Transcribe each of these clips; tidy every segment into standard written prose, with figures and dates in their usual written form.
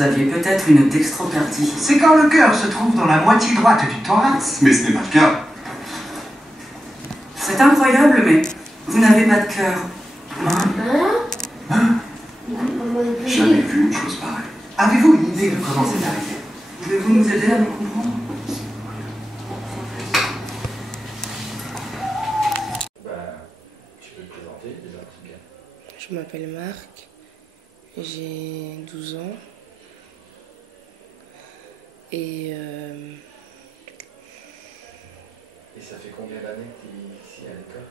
vous aviez peut-être une dextrocardie. C'est quand le cœur se trouve dans la moitié droite du thorax. Mais ce n'est pas le cas. C'est incroyable, mais vous n'avez pas de cœur. Jamais vu une chose pareille. Avez-vous une idée de comment c'est arrivé? Pouvez-vous nous aider à le comprendre? Tu peux te présenter déjà, c'est bien. Je m'appelle Marc, j'ai 12 ans et Et ça fait combien d'années que tu es ici à l'école?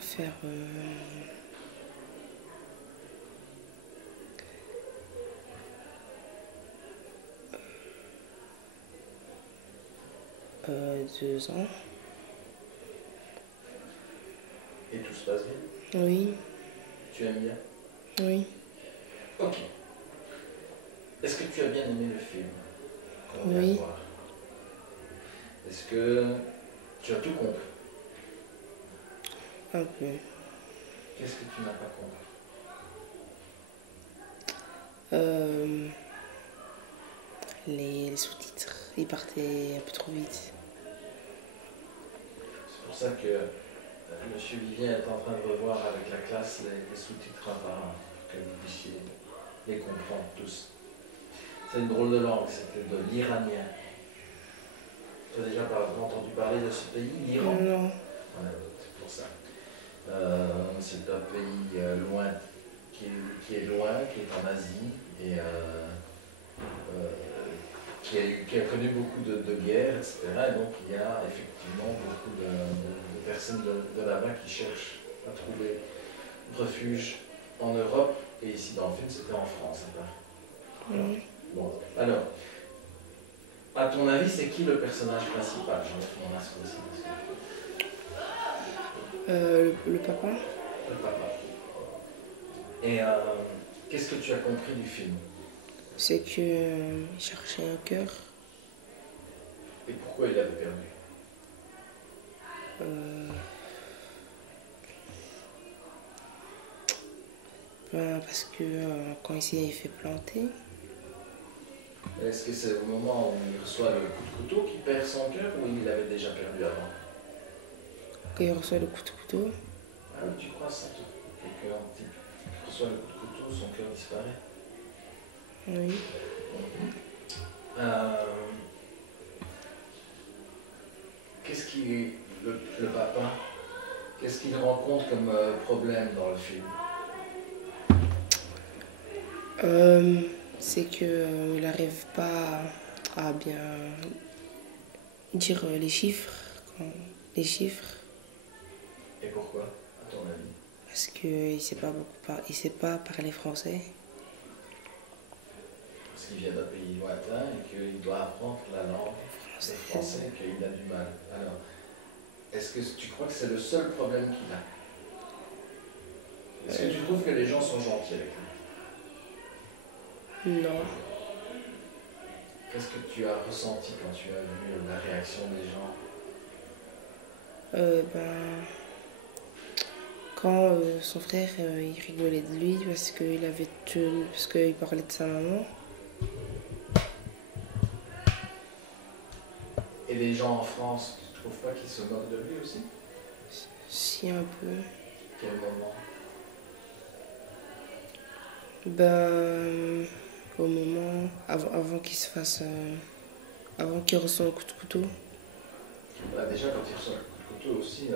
faire 2 ans. Et tout se passe bien? Oui, Tu aimes bien? oui. Ok. Est-ce que tu as bien aimé le film qu'on vient Oui. de voir? Est-ce que tu as tout compris? Un peu. Qu'est-ce que tu n'as pas compris? Les sous-titres, ils partaient un peu trop vite. C'est pour ça que Monsieur Vivien est en train de revoir avec la classe les sous-titres à part un, pour que vous puissiez les comprendre tous. C'est une drôle de langue, c'était de l'iranien. Tu as déjà entendu parler de ce pays, l'Iran? Non. Ouais, c'est pour ça. C'est un pays loin, qui est loin, qui est en Asie et qui a connu beaucoup de guerres, etc. Et donc il y a effectivement beaucoup de personnes de là-bas qui cherchent à trouver refuge en Europe. Et ici dans le film, c'était en France. Oui. Bon, alors, à ton avis, c'est qui le personnage principal? J'en ai fait mon masque aussi. Le papa. Le papa. Et qu'est-ce que tu as compris du film? C'est que il cherchait un cœur. Et pourquoi il l'avait perdu? Parce que quand il s'est fait planter, Est-ce que c'est au moment où il reçoit le coup de couteau qu'il perd son cœur ou il l'avait déjà perdu avant? quand il reçoit le coup de couteau, Ah oui, tu crois ça? Quelqu'un qui reçoit le coup de couteau, son cœur disparaît? oui. Qu'est-ce qui, le papa, qu'est-ce qu'il rencontre comme problème dans le film? C'est que il n'arrive pas à bien dire les chiffres. Les chiffres. Et pourquoi, à ton avis? Parce qu'il ne sait pas il sait pas parler français. Parce qu'il vient d'un pays lointain et qu'il doit apprendre la langue française et qu'il a du mal. Alors, est-ce que tu crois que c'est le seul problème qu'il a? Est-ce que tu trouves que les gens sont gentils avec lui? Non. Qu'est-ce que tu as ressenti quand tu as vu la réaction des gens? Quand son frère il rigolait de lui parce qu'il parlait de sa maman. Et les gens en France, tu ne trouves pas qu'ils se moquent de lui aussi? Si, un peu. Quel moment? Au moment avant qu'il se fasse avant qu'il reçoive un coup de couteau. Bah déjà quand il reçoit un coup de couteau aussi,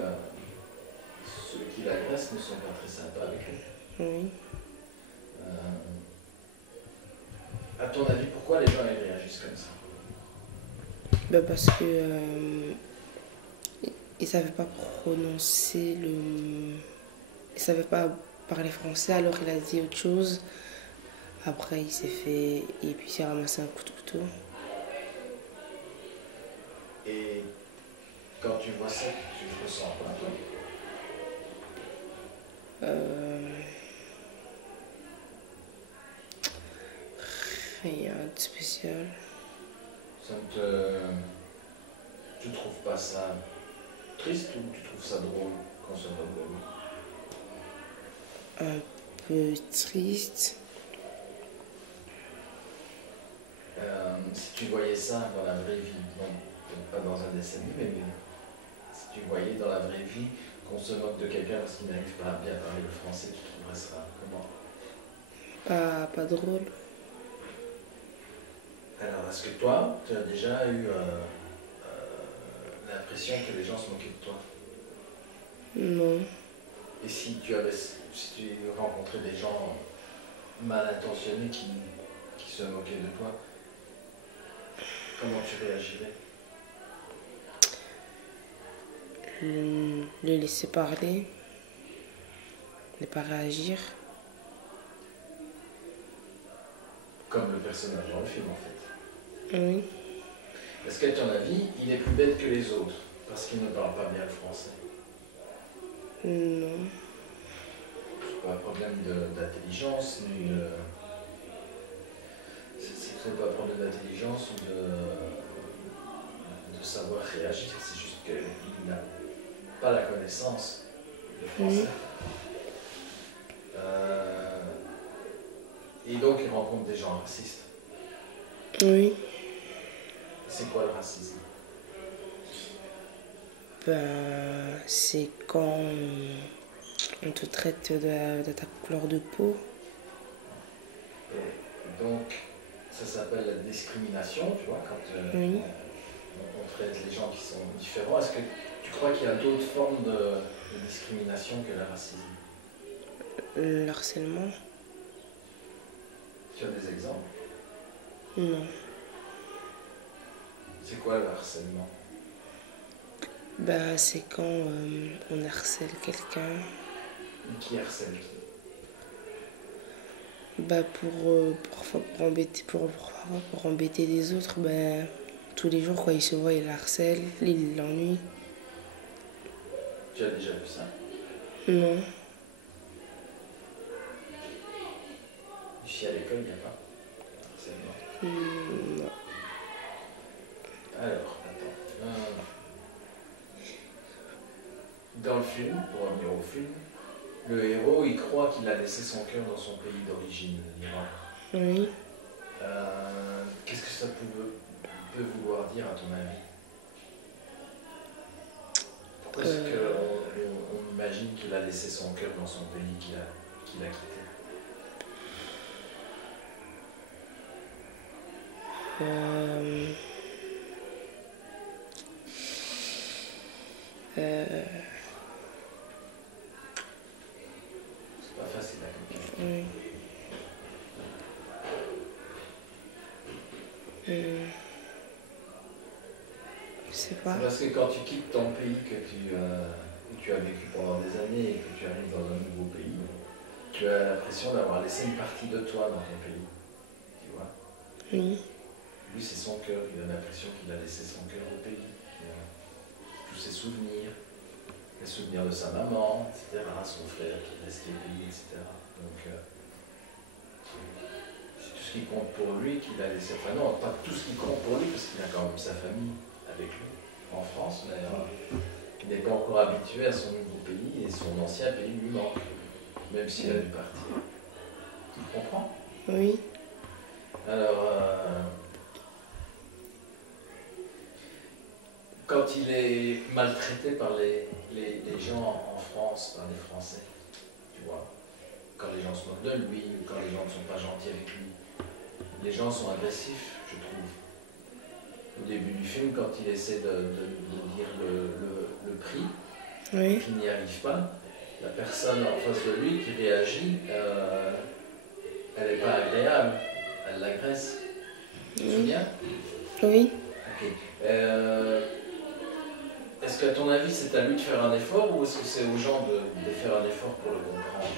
ceux qui l'agressent ne sont pas très sympas avec lui. Oui. À ton avis, pourquoi les gens ils réagissent comme ça? Parce que il savait pas prononcer il savait pas parler français, alors il a dit autre chose. Après il s'est fait et puis il s'est ramassé un coup de couteau. Et quand tu vois ça, tu te ressens quoi, toi? Rien de spécial. Tu trouves pas ça triste ou tu trouves ça drôle quand ça va de lui? Un peu triste. si tu voyais ça dans la vraie vie, non, peut-être pas dans un dessin animé, mais si tu voyais dans la vraie vie qu'on se moque de quelqu'un parce qu'il n'arrive pas à bien parler le français, tu trouverais ça comment? Pas drôle. Alors, est-ce que toi, tu as déjà eu l'impression que les gens se moquaient de toi? Non. Et si tu rencontrais des gens mal intentionnés qui se moquaient de toi, comment tu réagirais? Le laisser parler. Ne pas réagir. Comme le personnage dans le film, en fait. Oui. Est-ce qu'à ton avis, il est plus bête que les autres parce qu'il ne parle pas bien le français? Non. C'est pas un problème d'intelligence, ni de... C'est pas un problème d'intelligence ou de savoir réagir, c'est juste qu'il n'a pas la connaissance du français. Et donc il rencontre des gens racistes. Oui. C'est quoi le racisme? Ben, c'est quand on te traite de ta couleur de peau. Et donc, ça s'appelle la discrimination, tu vois, quand Oui. on traite les gens qui sont différents. Est-ce que tu crois qu'il y a d'autres formes de discrimination que le racisme? Le harcèlement. Tu as des exemples? Non. C'est quoi le harcèlement? Ben, c'est quand on harcèle quelqu'un. Qui harcèle qui? Ben, pour embêter les autres, ben, tous les jours, quand il se voit, il harcèle, il l'ennuie. Tu as déjà vu ça? Non. Ici à l'école, il n'y a pas harcèlement. Non. Alors, attends. Dans le film, pour revenir au film, le héros, il croit qu'il a laissé son cœur dans son pays d'origine, l'Iran. Oui. Qu'est-ce que ça peut vouloir dire à ton avis? Pourquoi est-ce qu'on imagine qu'il a laissé son cœur dans son pays qu'il a quitté? C'est pas facile à comprendre. Oui. Je sais pas. C'est parce que quand tu quittes ton pays que tu as vécu pendant des années et que tu arrives dans un nouveau pays, tu as l'impression d'avoir laissé une partie de toi dans ton pays. Tu vois? Oui. Lui, c'est son cœur. Il a l'impression qu'il a laissé son cœur au pays. Tous ses souvenirs, les souvenirs de sa maman, etc., son frère qui est resté au pays, etc. Donc, c'est tout ce qui compte pour lui qu'il a laissé. Enfin, non, pas tout ce qui compte pour lui, parce qu'il a quand même sa famille avec lui en France, mais il n'est pas encore habitué à son nouveau pays et son ancien pays lui manque, même s'il a dû partir. Tu comprends? Oui. Alors, quand il est maltraité par les gens en France, par les Français, tu vois, quand les gens se moquent de lui, ou quand les gens ne sont pas gentils avec lui, les gens sont agressifs, je trouve. Au début du film, quand il essaie de dire le prix, Oui. qu'il n'y arrive pas, la personne en face de lui qui réagit, elle n'est pas agréable, elle l'agresse. Tu te souviens? Oui. Ok. Est-ce qu'à ton avis, c'est à lui de faire un effort ou est-ce que c'est aux gens de faire un effort pour le comprendre?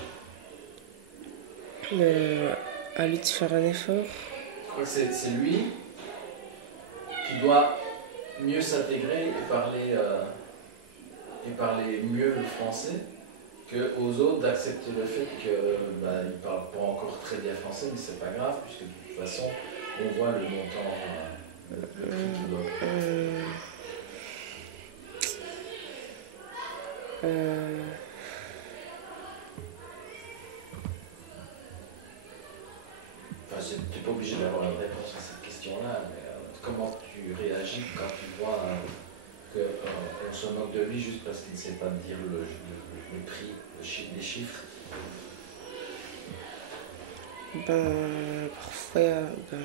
À lui de faire un effort. Je crois que c'est lui qui doit mieux s'intégrer et parler mieux le français qu'aux autres d'accepter le fait qu'il ne parle pas encore très bien français, mais c'est pas grave, puisque de toute façon, on voit le montant, le prix qu'il doit. Enfin, tu n'es pas obligé d'avoir une réponse à cette question-là, mais comment tu réagis quand tu vois qu'on se moque de lui juste parce qu'il ne sait pas dire le prix des chiffres? Ben, parfois, ben,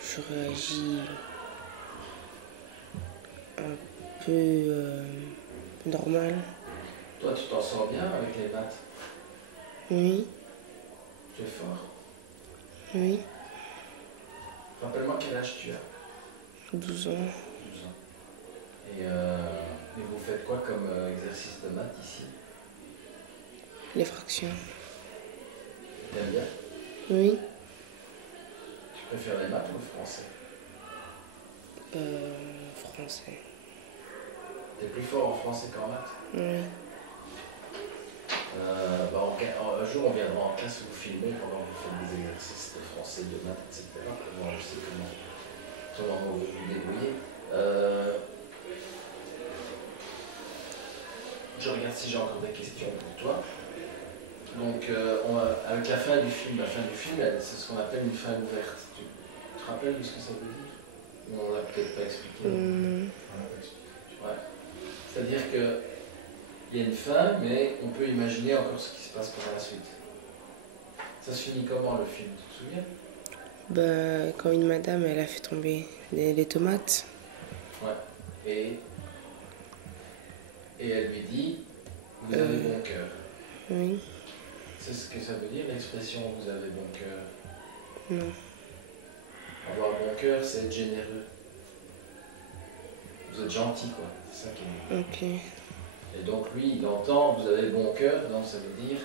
je réagis un peu normal. Toi, tu t'en sors bien avec les maths? Oui, Tu es fort? oui, Rappelle-moi quel âge tu as? 12 ans. 12 ans. Et vous faites quoi comme exercice de maths ici? Les fractions. T'aimes bien? Oui, Tu préfères les maths ou le français? français. T'es plus fort en français qu'en maths? Oui, Un jour, on viendra en classe vous filmer pendant que vous faites des exercices de français, de maths, etc. Moi, je sais comment vous vous débrouillez. Je regarde si j'ai encore des questions pour toi. Donc, avec la fin du film, c'est ce qu'on appelle une fin ouverte. Tu te rappelles de ce que ça veut dire? On ne l'a peut-être pas expliqué. Ouais. C'est-à-dire que il y a une fin, mais on peut imaginer encore ce qui se passe par la suite. Ça se finit comment le film, tu te souviens? ben, quand une madame, elle a fait tomber les tomates. Ouais. Et elle lui dit, vous avez bon cœur. Oui, C'est ce que ça veut dire l'expression vous avez bon cœur? non. Avoir bon cœur, c'est être généreux. Vous êtes gentil, quoi. C'est ça qui est. Ok. Et donc lui, il entend vous avez bon cœur, donc ça veut dire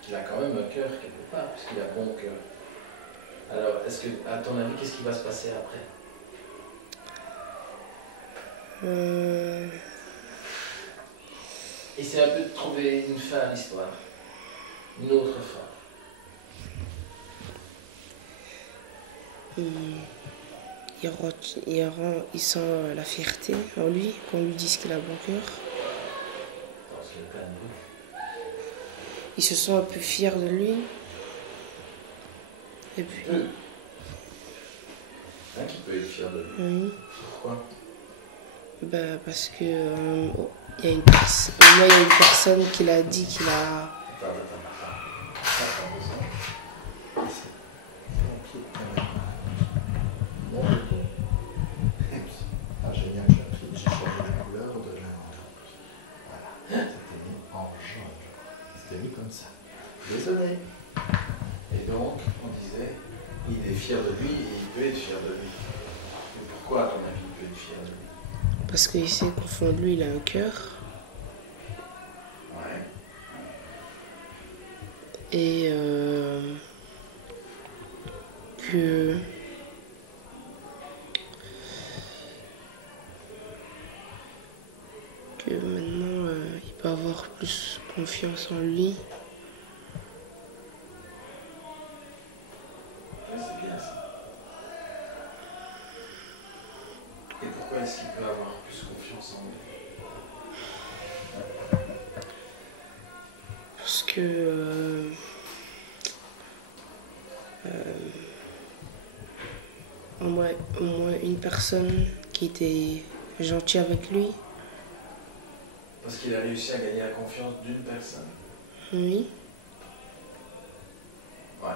qu'il a quand même un cœur quelque part, puisqu'il a bon cœur. Alors, est-ce que, à ton avis, qu'est-ce qui va se passer après? Essaye un peu de trouver une fin à l'histoire. Une autre fin. Il sent la fierté en lui, qu'on lui dise qu'il a bon cœur. Parce que le plan de vous. Il se sent un peu fier de lui. Et puis, Hein, qui peut être fier de lui? oui, Pourquoi? ben, parce que il y a une personne qui l'a dit qu'il a. Attends. Ah, génial, j'ai choisi la couleur de l'un en l'autre. Voilà, c'était mis en jaune. C'était mis comme ça. Désolé. Et donc, on disait, il est fier de lui et il peut être fier de lui. Mais pourquoi, à ton avis, il peut être fier de lui? Parce qu'il sait qu'au fond de lui, il a un cœur. Ouais. Et que maintenant, il peut avoir plus confiance en lui. Ouais, c'est bien ça. Et pourquoi est-ce qu'il peut avoir plus confiance en lui? Parce que au moins une personne qui était gentille avec lui. Parce qu'il a réussi à gagner la confiance d'une personne. Oui. Ouais.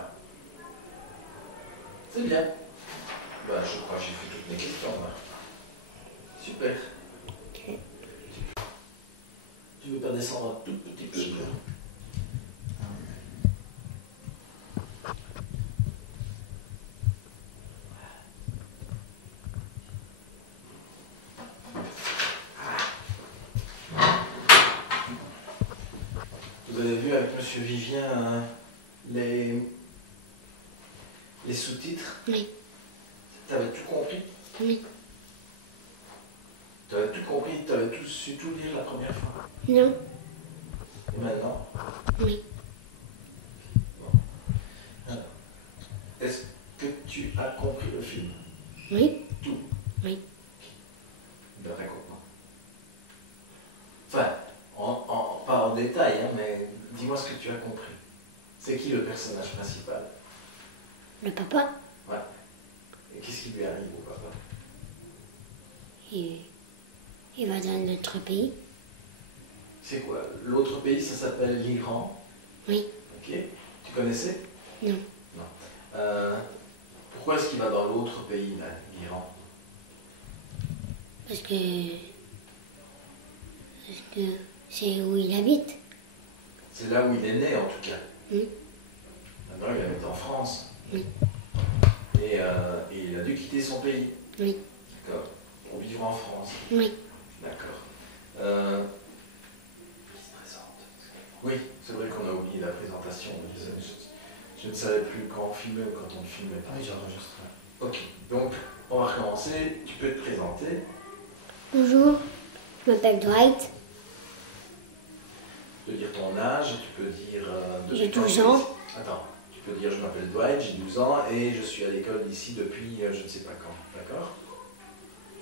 C'est bien. Bah, je crois que j'ai fait toutes mes questions, là. Super. Ok. Tu veux pas descendre un tout petit peu? Vous avez vu avec Monsieur Vivien les sous-titres? Oui. T'avais tout compris? Oui. T'avais tout compris? T'avais tout su tout lire la première fois? Non. Et maintenant? Oui. Bon. Alors, est-ce que tu as compris le film? Oui. Tout? Oui. Ben, raconte-moi. Enfin, pas en détail, hein, mais dis-moi ce que tu as compris. C'est qui le personnage principal? Le papa? Ouais. Et qu'est-ce qui lui arrive au papa? Il va dans notre pays. C'est quoi? L'autre pays, ça s'appelle l'Iran? Oui. Ok. Tu connaissais? Non. Non. Pourquoi est-ce qu'il va dans l'autre pays, là, l'Iran? Parce que c'est où il habite. C'est là où il est né, en tout cas. Oui. Maintenant, il habite en France. Oui. Et il a dû quitter son pays. Oui. D'accord. Pour vivre en France. Oui. D'accord. Qui se présente? Oui, c'est vrai qu'on a oublié la présentation. Je ne savais plus quand on filmait ou quand on ne filmait pas. Oui, j'enregistre. Ok, donc on va recommencer. Tu peux te présenter. Bonjour, je m'appelle Dwight. Tu peux dire ton âge, tu peux dire... J'ai depuis quand 12 tu es ans. ici. Attends, tu peux dire je m'appelle Dwight, j'ai 12 ans et je suis à l'école d'ici depuis je ne sais pas quand. D'accord?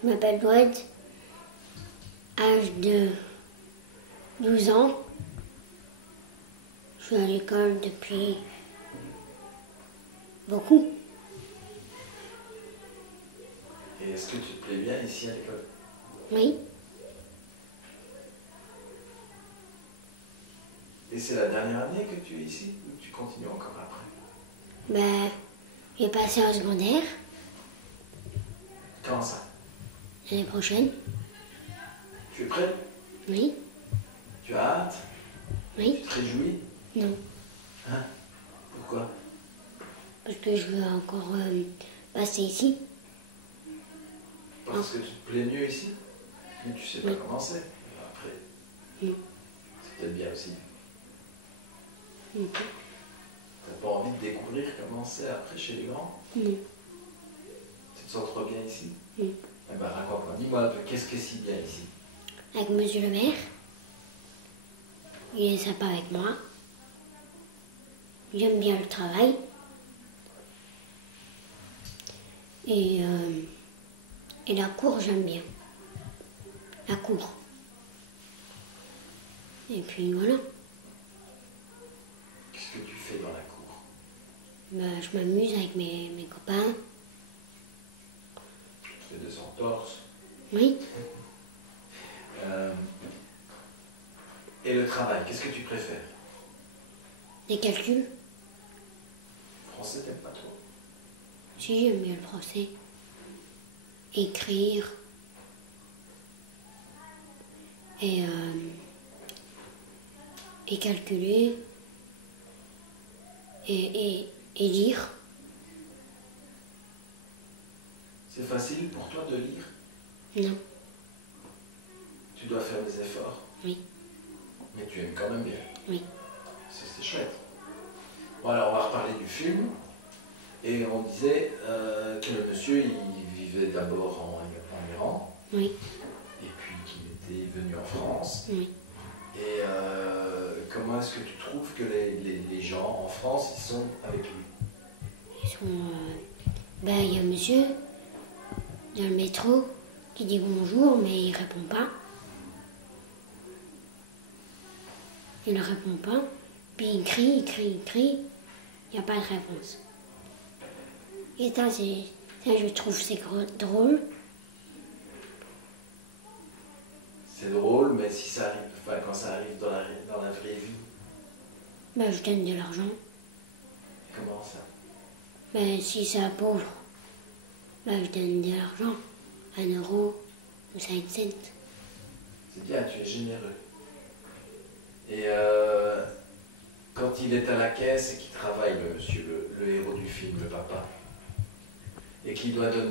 Je m'appelle Dwight. Âge de 12 ans. Je suis à l'école depuis beaucoup. Et est-ce que tu te plais bien ici à l'école? Oui. Et c'est la dernière année que tu es ici ou tu continues encore après? Ben, j'ai passé en secondaire Quand ça? l'année prochaine. Tu es prêt? Oui. Tu as hâte? Oui. Tu te réjouis? Non. Hein? Pourquoi? Parce que je veux encore passer ici. Parce que tu te plais mieux ici? Mais tu sais pas Oui. comment c'est. Après, Non. c'est peut-être bien aussi. Mhm. T'as pas envie de découvrir comment c'est après chez les grands? Non. Tu te sens trop bien ici? Oui. Eh ben raconte-moi, dis-moi un peu, qu'est-ce que c'est si bien ici? Avec monsieur le maire. Il est sympa avec moi. J'aime bien le travail. Et la cour, j'aime bien. La cour. Et puis voilà. Qu'est-ce que tu fais dans la cour? Ben, je m'amuse avec mes copains. Tu fais des entorses. Oui. Et le travail, qu'est-ce que tu préfères? Les calculs. Français, t'aimes pas trop? Si, j'aime bien le français. Écrire. Et calculer. Et lire. C'est facile pour toi de lire? Non. Tu dois faire des efforts? Oui. Mais tu aimes quand même bien? Oui. C'est chouette. Bon alors on va reparler du film. Et on disait que le monsieur il vivait d'abord en Iran. Oui. Et puis qu'il était venu en France. Oui. Et comment est-ce que tu trouves que les gens en France ils sont avec lui? Ils sont. Ben, il y a un monsieur dans le métro qui dit bonjour, mais il répond pas. Il ne répond pas. Puis il crie, il crie, il crie. Il n'y a pas de réponse. Et ça, je trouve c'est drôle. C'est drôle, mais si ça arrive, enfin, quand ça arrive dans la vraie vie, Ben, je donne de l'argent. comment ça? Ben, si c'est un pauvre, ben, je donne de l'argent. 1 euro ou 5 cents. C'est bien, tu es généreux. Et quand il est à la caisse et qu'il travaille, le monsieur, le héros du film, le papa, et qu'il doit dire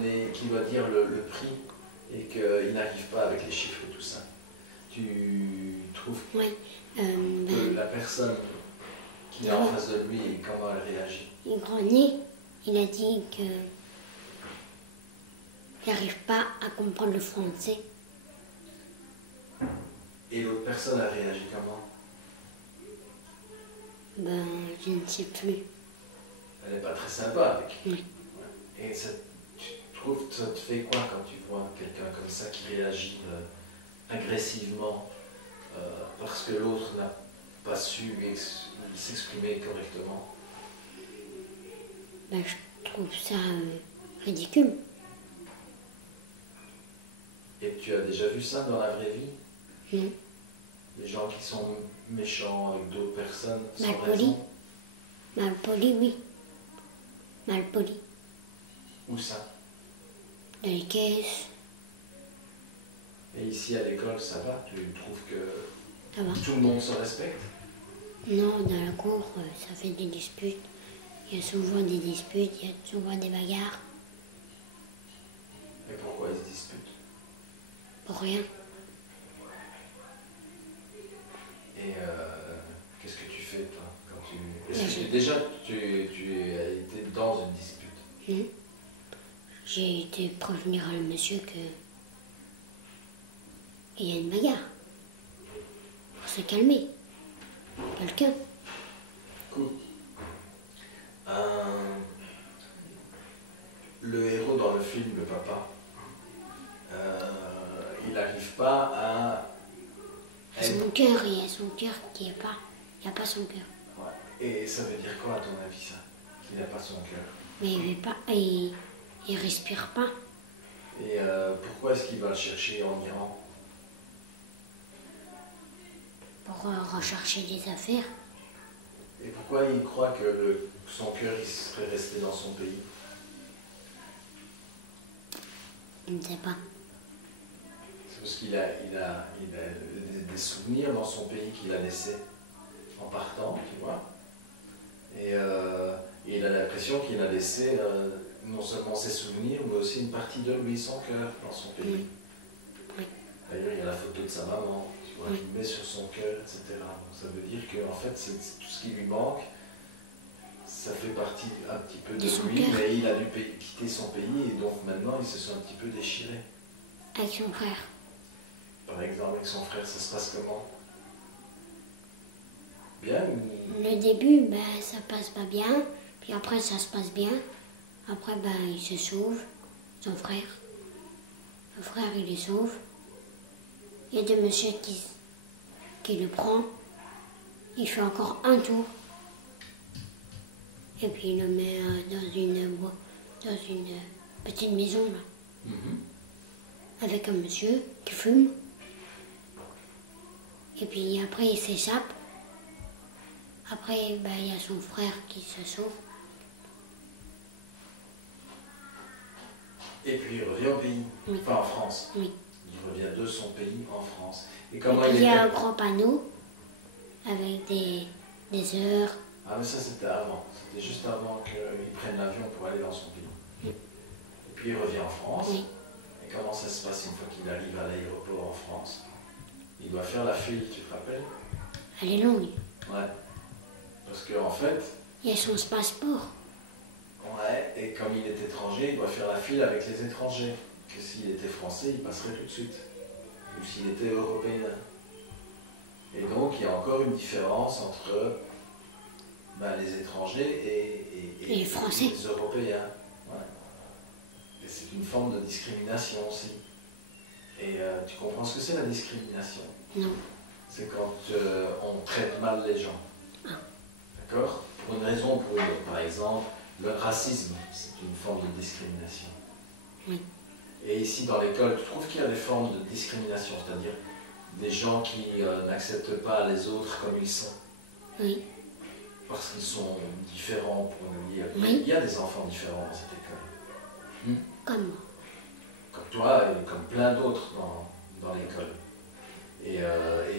le prix et qu'il n'arrive pas avec les chiffres et tout ça, tu trouves Ouais. que Ben, la personne qui est en face de lui, comment elle réagit? il grogné. Il a dit que il n'arrive pas à comprendre le français. Et l'autre personne a réagi comment? Ben, je ne sais plus. Elle n'est pas très sympa avec. Oui. Et ça, tu trouves, ça te fait quoi quand tu vois quelqu'un comme ça qui réagit agressivement parce que l'autre n'a pas su s'exprimer correctement? Ben, je trouve ça ridicule. Et tu as déjà vu ça dans la vraie vie? Non. Les gens qui sont méchants avec d'autres personnes sans Mal raison? poli. Mal poli, oui. Mal poli. Où ça? Dans les caisses, Et ici à l'école, ça va? Tu trouves que ça va. tout le monde se respecte? Non, dans la cour, ça fait des disputes. Il y a souvent des disputes, il y a souvent des bagarres. Et pourquoi ils se disputent? Pour rien. Et qu'est-ce que tu fais, toi, quand tu... Là, Est-ce que déjà, tu as été dans une dispute? Non. J'ai été prévenir le monsieur que il y a une bagarre. Pour se calmer. Quelqu'un. Cool. Le héros dans le film, le papa, il n'arrive pas à... Son cœur, il y a son cœur qui est pas. Il n'y a pas son cœur. Ouais. Et ça veut dire quoi, à ton avis, ça? Qu'il n'a pas son cœur? Mais il veut pas. Il respire pas. Et pourquoi est-ce qu'il va le chercher en Iran? Pour rechercher des affaires. Et pourquoi il croit que son cœur il serait resté dans son pays? Je ne sais pas. C'est parce qu'il a des souvenirs dans son pays qu'il a laissés en partant, tu vois. Et il a l'impression qu'il a laissé non seulement ses souvenirs, mais aussi une partie de lui, son cœur, dans son pays. Oui. Oui. D'ailleurs, il y a la photo de sa maman, tu vois, Oui. qu'il met sur son cœur, etc. Donc, ça veut dire que en fait, c'est tout ce qui lui manque, ça fait partie un petit peu de son lui, cœur. mais il a dû quitter son pays, et donc maintenant, il se sent un petit peu déchiré. Avec son frère. Par exemple, avec son frère, ça se passe comment? Bien ou... Le début, ben, ça passe pas bien. Puis après, ça se passe bien. Après, ben, il se sauve. Son frère. Le frère, il les sauve. Il y a deux messieurs qui le prend. Il fait encore un tour. Et puis il le met dans une petite maison, là. Mhm. Avec un monsieur qui fume. Et puis après, il s'échappe. Après, ben, il y a son frère qui se sauve. Et puis il revient au pays, Oui. enfin en France. Oui. Il revient de son pays en France. Et Et comment puis il il y a un était... grand panneau avec des heures. Ah mais ça c'était avant, c'était juste avant qu'il prenne l'avion pour aller dans son pays. Oui. Et puis il revient en France. Oui. Et comment ça se passe une fois qu'il arrive à l'aéroport en France? Il doit faire la file, tu te rappelles? Elle est longue. Ouais. Parce qu'en fait, Il y a son passeport. ouais, et comme il est étranger, il doit faire la file avec les étrangers. Que s'il était français, il passerait tout de suite. Ou s'il était européen. Et donc, il y a encore une différence entre ben, les étrangers et les Français. les Européens. Ouais. Et c'est une forme de discrimination aussi. Et tu comprends ce que c'est la discrimination? Non. C'est quand on traite mal les gens. Ah. D'accord? Pour une raison ou pour une autre. Par exemple, le racisme, c'est une forme de discrimination. Oui. Et ici, dans l'école, tu trouves qu'il y a des formes de discrimination, c'est-à-dire des gens qui n'acceptent pas les autres comme ils sont, Oui. parce qu'ils sont différents pour nous dire. Oui. Il y a des enfants différents dans cette école. Comme moi. Comme toi et comme plein d'autres dans l'école. Et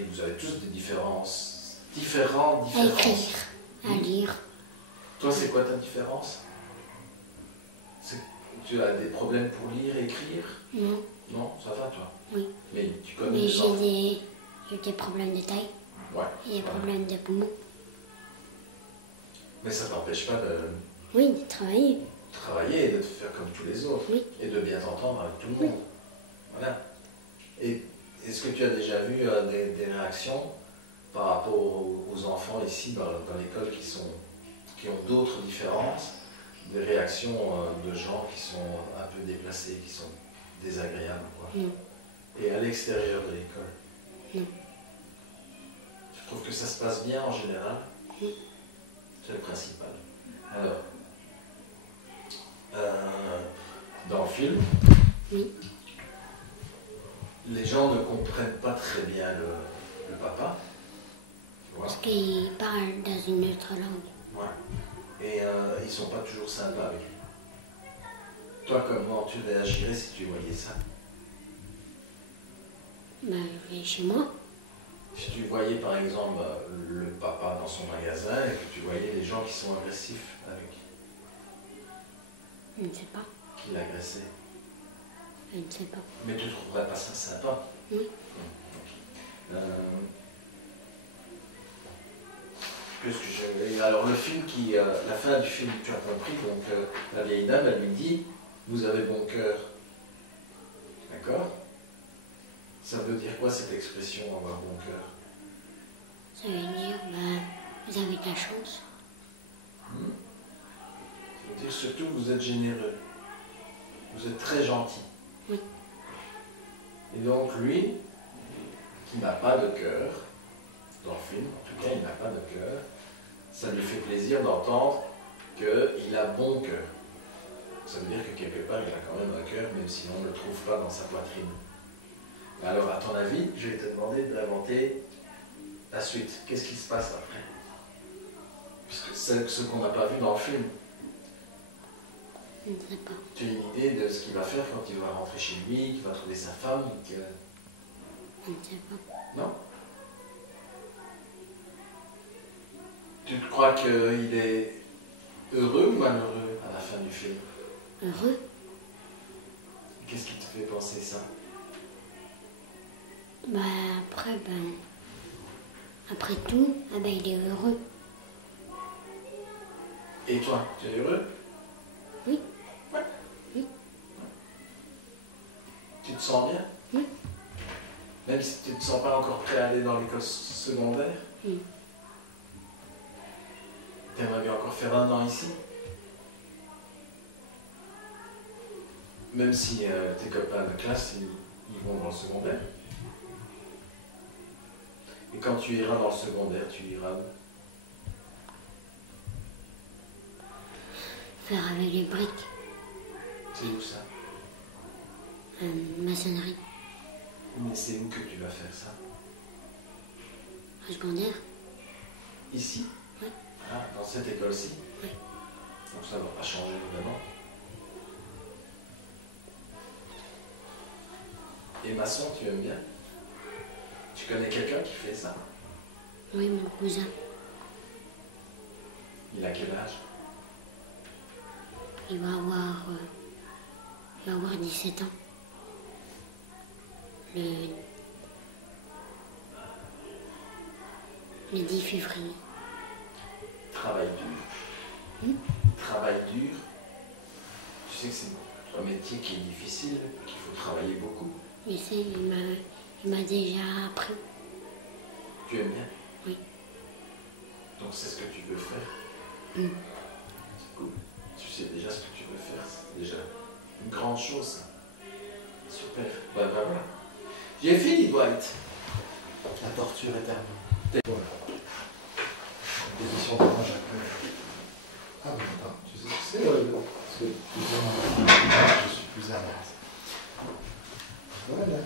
vous avez tous des différences. À écrire, à lire. Toi, c'est quoi ta différence? Tu as des problèmes pour lire, écrire? Non. Non, ça va toi? Oui. Mais tu connais Mais les enfants? j'ai des problèmes de taille. Ouais. Et des ouais. problèmes de poumons. Mais ça t'empêche pas de Oui, de travailler. travailler et de te faire comme tous les autres. Oui. Et de bien t'entendre avec tout le monde. Voilà. Et est-ce que tu as déjà vu des réactions par rapport aux enfants ici dans l'école qui ont d'autres différences, des réactions de gens qui sont un peu déplacés, qui sont désagréables, quoi. Non. Et à l'extérieur de l'école? Non. Tu trouves que ça se passe bien en général? Oui. C'est le principal. Alors, film, Oui. les gens ne comprennent pas très bien le papa. Tu vois? Parce qu'il parle dans une autre langue. Ouais. Et ils sont pas toujours sympas avec lui. Toi, comment tu réagirais si tu voyais ça? Ben, je vais chez moi. Si tu voyais par exemple le papa dans son magasin et que tu voyais les gens qui sont agressifs avec, Je ne sais pas. qui l'agressaient, Je ne sais pas. mais tu trouverais pas ça sympa? Oui. Ok. Qu'est-ce que j'avais? Alors le film la fin du film, tu as compris, donc la vieille dame, elle lui dit, vous avez bon cœur. D'accord? Ça veut dire quoi cette expression, avoir bon cœur? Ça veut dire, ben, vous avez de la chance. Ça veut dire surtout vous êtes généreux. Vous êtes très gentil. Oui. Et donc lui, qui n'a pas de cœur, dans le film, en tout cas il n'a pas de cœur, ça lui fait plaisir d'entendre qu'il a bon cœur. Ça veut dire que quelque part il a quand même un cœur, même si on ne le trouve pas dans sa poitrine. Alors à ton avis, je vais te demander d'inventer la suite. Qu'est-ce qui se passe après? Puisque c'est ce qu'on n'a pas vu dans le film. Je ne sais pas. Tu as une idée de ce qu'il va faire quand il va rentrer chez lui, qu'il va trouver sa femme Je ne sais pas. Non? Tu crois qu'il est heureux ou malheureux à la fin du film? Heureux? Qu'est-ce qui te fait penser ça? Ben, après tout, ah ben, il est heureux. Et toi, tu es heureux? Oui. Ouais. Oui. Tu te sens bien? Oui. Même si tu ne te sens pas encore prêt à aller dans l'école secondaire? Oui. Tu aimerais bien encore faire 1 an ici? Même si tes copains de classe, ils vont dans le secondaire? Et quand tu iras dans le secondaire, tu iras où? Faire avec les briques. C'est où ça? Maçonnerie. Mais c'est où que tu vas faire ça? Au secondaire. Ici? Oui. Ah, dans cette école-ci? Oui. Donc ça ne va pas changer évidemment. Et maçon, tu aimes bien? Tu connais quelqu'un qui fait ça? Oui, mon cousin. Il a quel âge? Il va avoir 17 ans. Le 10 février. Travail dur. Travail dur. Tu sais que c'est un métier qui est difficile, qu'il faut travailler beaucoup. Mais c'est, il m'a déjà appris. Tu aimes bien? Oui. Donc c'est ce que tu veux faire? Mm. C'est cool. Tu sais déjà ce que tu veux faire, c'est déjà une grande chose, ça. Super. Ben voilà. J'ai fini, Dwight. La torture est terminée. Voilà. L'édition d'orange après. Ah oui, attends, tu sais ce que c'est? Parce que je suis plus à l'aise. Voilà.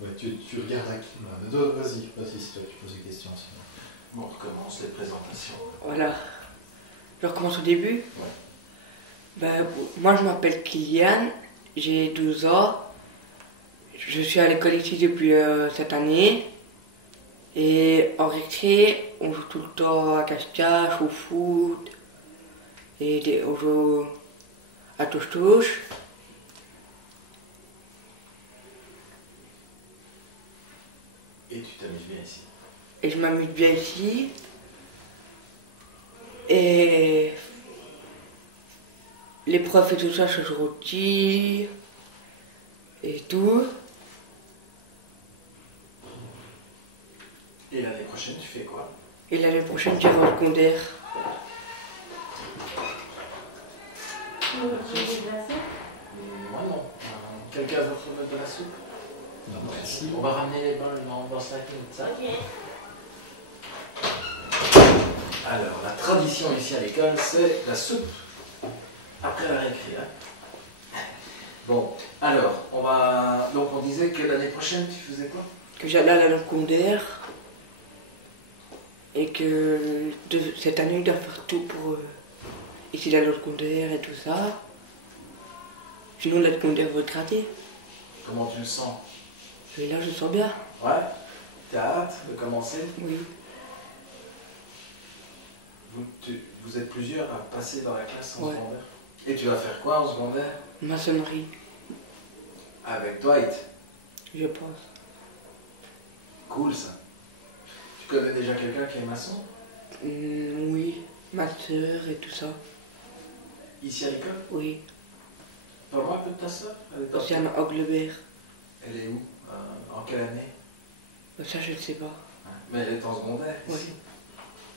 Ouais, tu regardes à qui là? Vas-y, si toi tu poses des questions sinon. Bon, on recommence les présentations. Voilà. Je recommence au début. Ouais. Ben, moi, je m'appelle Kylian, j'ai 12 ans. Je suis à l'école ici depuis cette année. Et en récré, on joue tout le temps à cache-cache, au foot. Et on joue à touche-touche. Et tu t'amuses bien ici. Et je m'amuse bien ici. Et les profs et tout ça, je joue au tir et tout. Et l'année prochaine, tu fais quoi? Et l'année prochaine, j'irai en secondaire. Moi non. Quelqu'un veut remettre de la soupe? Non, merci. On va ramener les bains dans 5 minutes, ça? Alors, la tradition ici à l'école, c'est la soupe après la récré. Hein. Bon, alors, on va... Donc, on disait que l'année prochaine, tu faisais quoi? Que j'allais à la secondaire et que cette année, je dois faire tout pour essayer d'aller au secondaire et tout ça. Sinon, la secondaire va être ratée. Comment tu le sens? Et là, je le sens bien. Ouais? T'as hâte de commencer? Oui. Vous êtes plusieurs à passer dans la classe en Ouais. secondaire? Et tu vas faire quoi en secondaire? Maçonnerie, Avec Dwight? je pense. Cool ça. Tu connais déjà quelqu'un qui est maçon? Oui, ma soeur et tout ça. Ici à l'école? Oui. Parle-moi un peu de ta soeur. Aussi à Anglebert. Elle est où? En quelle année? Ça, je ne sais pas. Mais elle est en secondaire ici. Oui.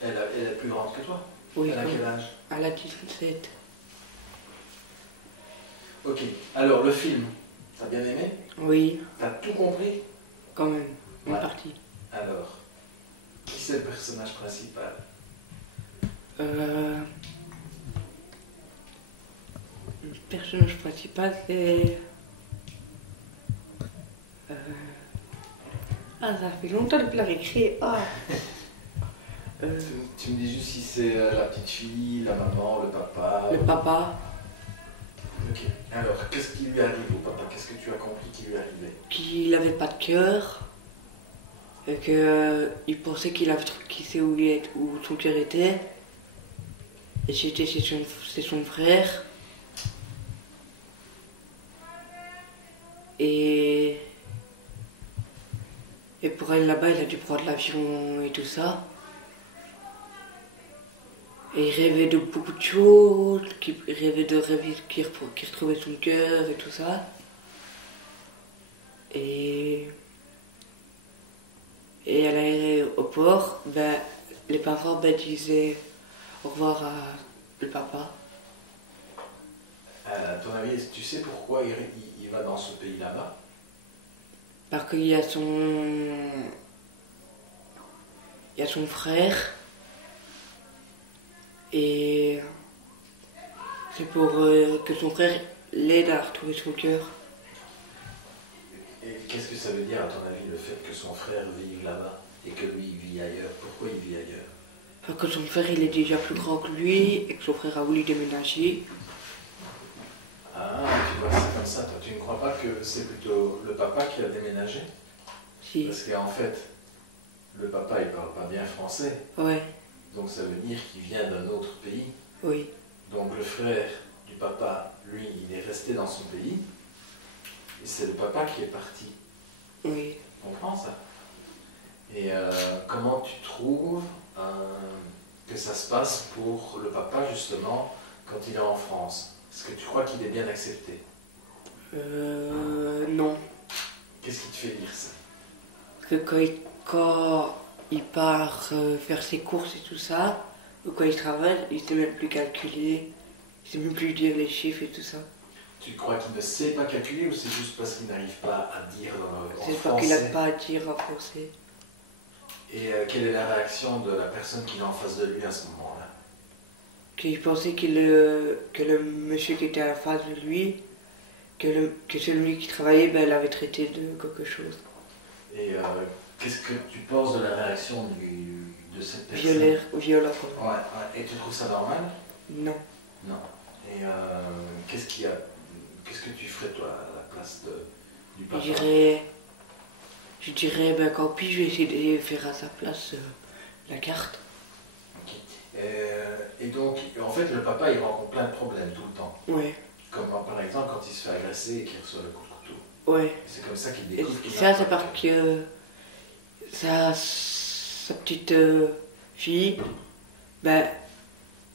Elle est plus grande que toi? Oui, Elle a quand quel même. âge? À la 17. Ok. Alors le film, t'as bien aimé? Oui, T'as tout compris? quand même. Une Ouais. partie. Alors, qui c'est le personnage principal? Le personnage principal, c'est... Ah, ça fait longtemps depuis la récré. Ah. Tu me dis juste si c'est la petite fille, la maman, le papa. Le papa, Ok. Alors, qu'est-ce qui lui arrive au papa? Qu'est-ce que tu as compris qui lui arrivait? qu'il n'avait pas de cœur. Et qu'il pensait qu'il sait où son cœur était. Et c'est son frère. Et pour aller là-bas, il a dû prendre l'avion et tout ça. Et il rêvait de beaucoup de choses, qu'il retrouvait son cœur et tout ça. Et à l'aéroport, les parents disaient au revoir à le papa. À ton avis, tu sais pourquoi il va dans ce pays là-bas? Parce qu'il y a son frère. Et c'est pour que son frère l'aide à retrouver son cœur. Et qu'est-ce que ça veut dire à ton avis, le fait que son frère vive là-bas et que lui il vit ailleurs? Pourquoi il vit ailleurs? Parce que son frère il est déjà plus grand que lui et que son frère a voulu déménager. Ah, tu vois, c'est comme ça. Toi, tu ne crois pas que c'est plutôt le papa qui a déménagé? Si. Parce qu'en fait, le papa il parle pas bien français. Ouais, Donc ça veut dire qu'il vient d'un autre pays. oui. Donc le frère du papa, lui, il est resté dans son pays. Et c'est le papa qui est parti. Oui. Tu comprends ça? Et comment tu trouves que ça se passe pour le papa, justement, quand il est en France? Est-ce que tu crois qu'il est bien accepté? Non. Qu'est-ce qui te fait dire ça? Parce que quand il part faire ses courses et tout ça, ou quand il travaille, il sait même plus calculer, il sait même plus dire les chiffres et tout ça. Tu crois qu'il ne sait pas calculer ou c'est juste parce qu'il n'arrive pas à dire en C'est français? parce qu'il n'a pas à dire en français. Et quelle est la réaction de la personne qui est en face de lui à ce moment-là? Qu'il pensait que le monsieur qui était en face de lui, que celui qui travaillait, l'avait traité de quelque chose. Et qu'est-ce que tu penses de la réaction de cette personne? Violent. Ouais, ouais. Et tu trouves ça normal? Non. Non. Et qu'est-ce que tu ferais toi à la place du papa? Je dirais, tant pis, je vais essayer de faire à sa place la carte. Ok. Et donc, en fait, le papa, il rencontre plein de problèmes tout le temps. Ouais, Comme par exemple quand il se fait agresser et qu'il reçoit le coup de couteau. ouais. C'est comme ça qu'il Et découvre qu'il ça, a c'est pas parce de cœur. que sa petite fille,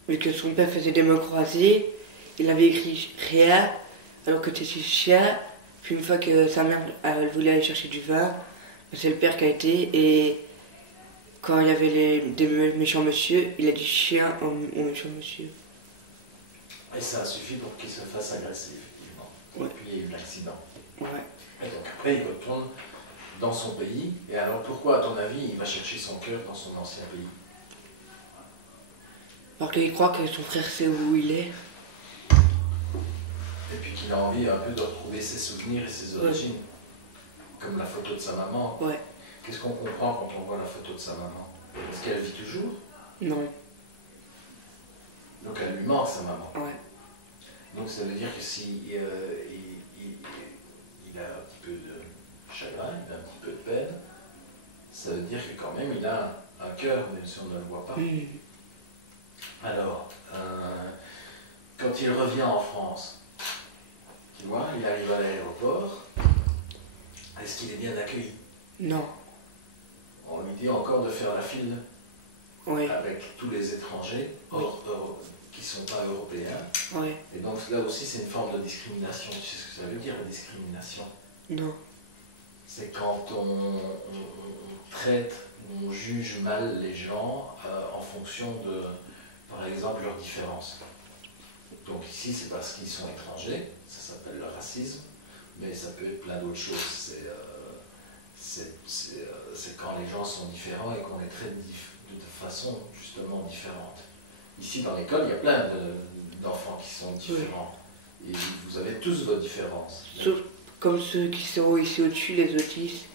vu que son père faisait des mains croisées, il avait écrit rien, alors que c'était chien. Puis une fois que sa mère elle voulait aller chercher du vin, c'est le père qui a été, et quand il y avait des méchants monsieur, il a dit chien au méchant monsieur. Et ça suffit pour qu'il se fasse agresser, effectivement. Ouais. Et puis il y a eu l'accident. Ouais. Et donc après, il retourne dans son pays. Et alors pourquoi, à ton avis, il va chercher son cœur dans son ancien pays? Alors qu'il croit que son frère sait où il est. Et puis qu'il a envie un peu de retrouver ses souvenirs et ses origines. Comme la photo de sa maman. Ouais. Qu'est-ce qu'on comprend quand on voit la photo de sa maman? Est-ce qu'elle vit toujours? Non. Donc elle lui manque, sa maman. Ouais. Donc ça veut dire que si il a un petit peu de chagrin, il a un petit peu de peine, ça veut dire que quand même il a un cœur, même si on ne le voit pas. Alors, quand il revient en France, tu vois, il arrive à l'aéroport, est-ce qu'il est bien accueilli? Non. On lui dit encore de faire la file Ouais. avec tous les étrangers qui ne sont pas européens. Ouais. Et donc là aussi c'est une forme de discrimination. Tu sais ce que ça veut dire la discrimination? Non. C'est quand on traite, on juge mal les gens en fonction de, par exemple, leurs différences. Donc ici c'est parce qu'ils sont étrangers, ça s'appelle le racisme, mais ça peut être plein d'autres choses. C'est quand les gens sont différents et qu'on les traite de façon justement différente. Ici dans l'école, il y a plein d'enfants qui sont différents. Et vous avez tous vos différences. Sauf comme ceux qui sont ici au-dessus, les autistes.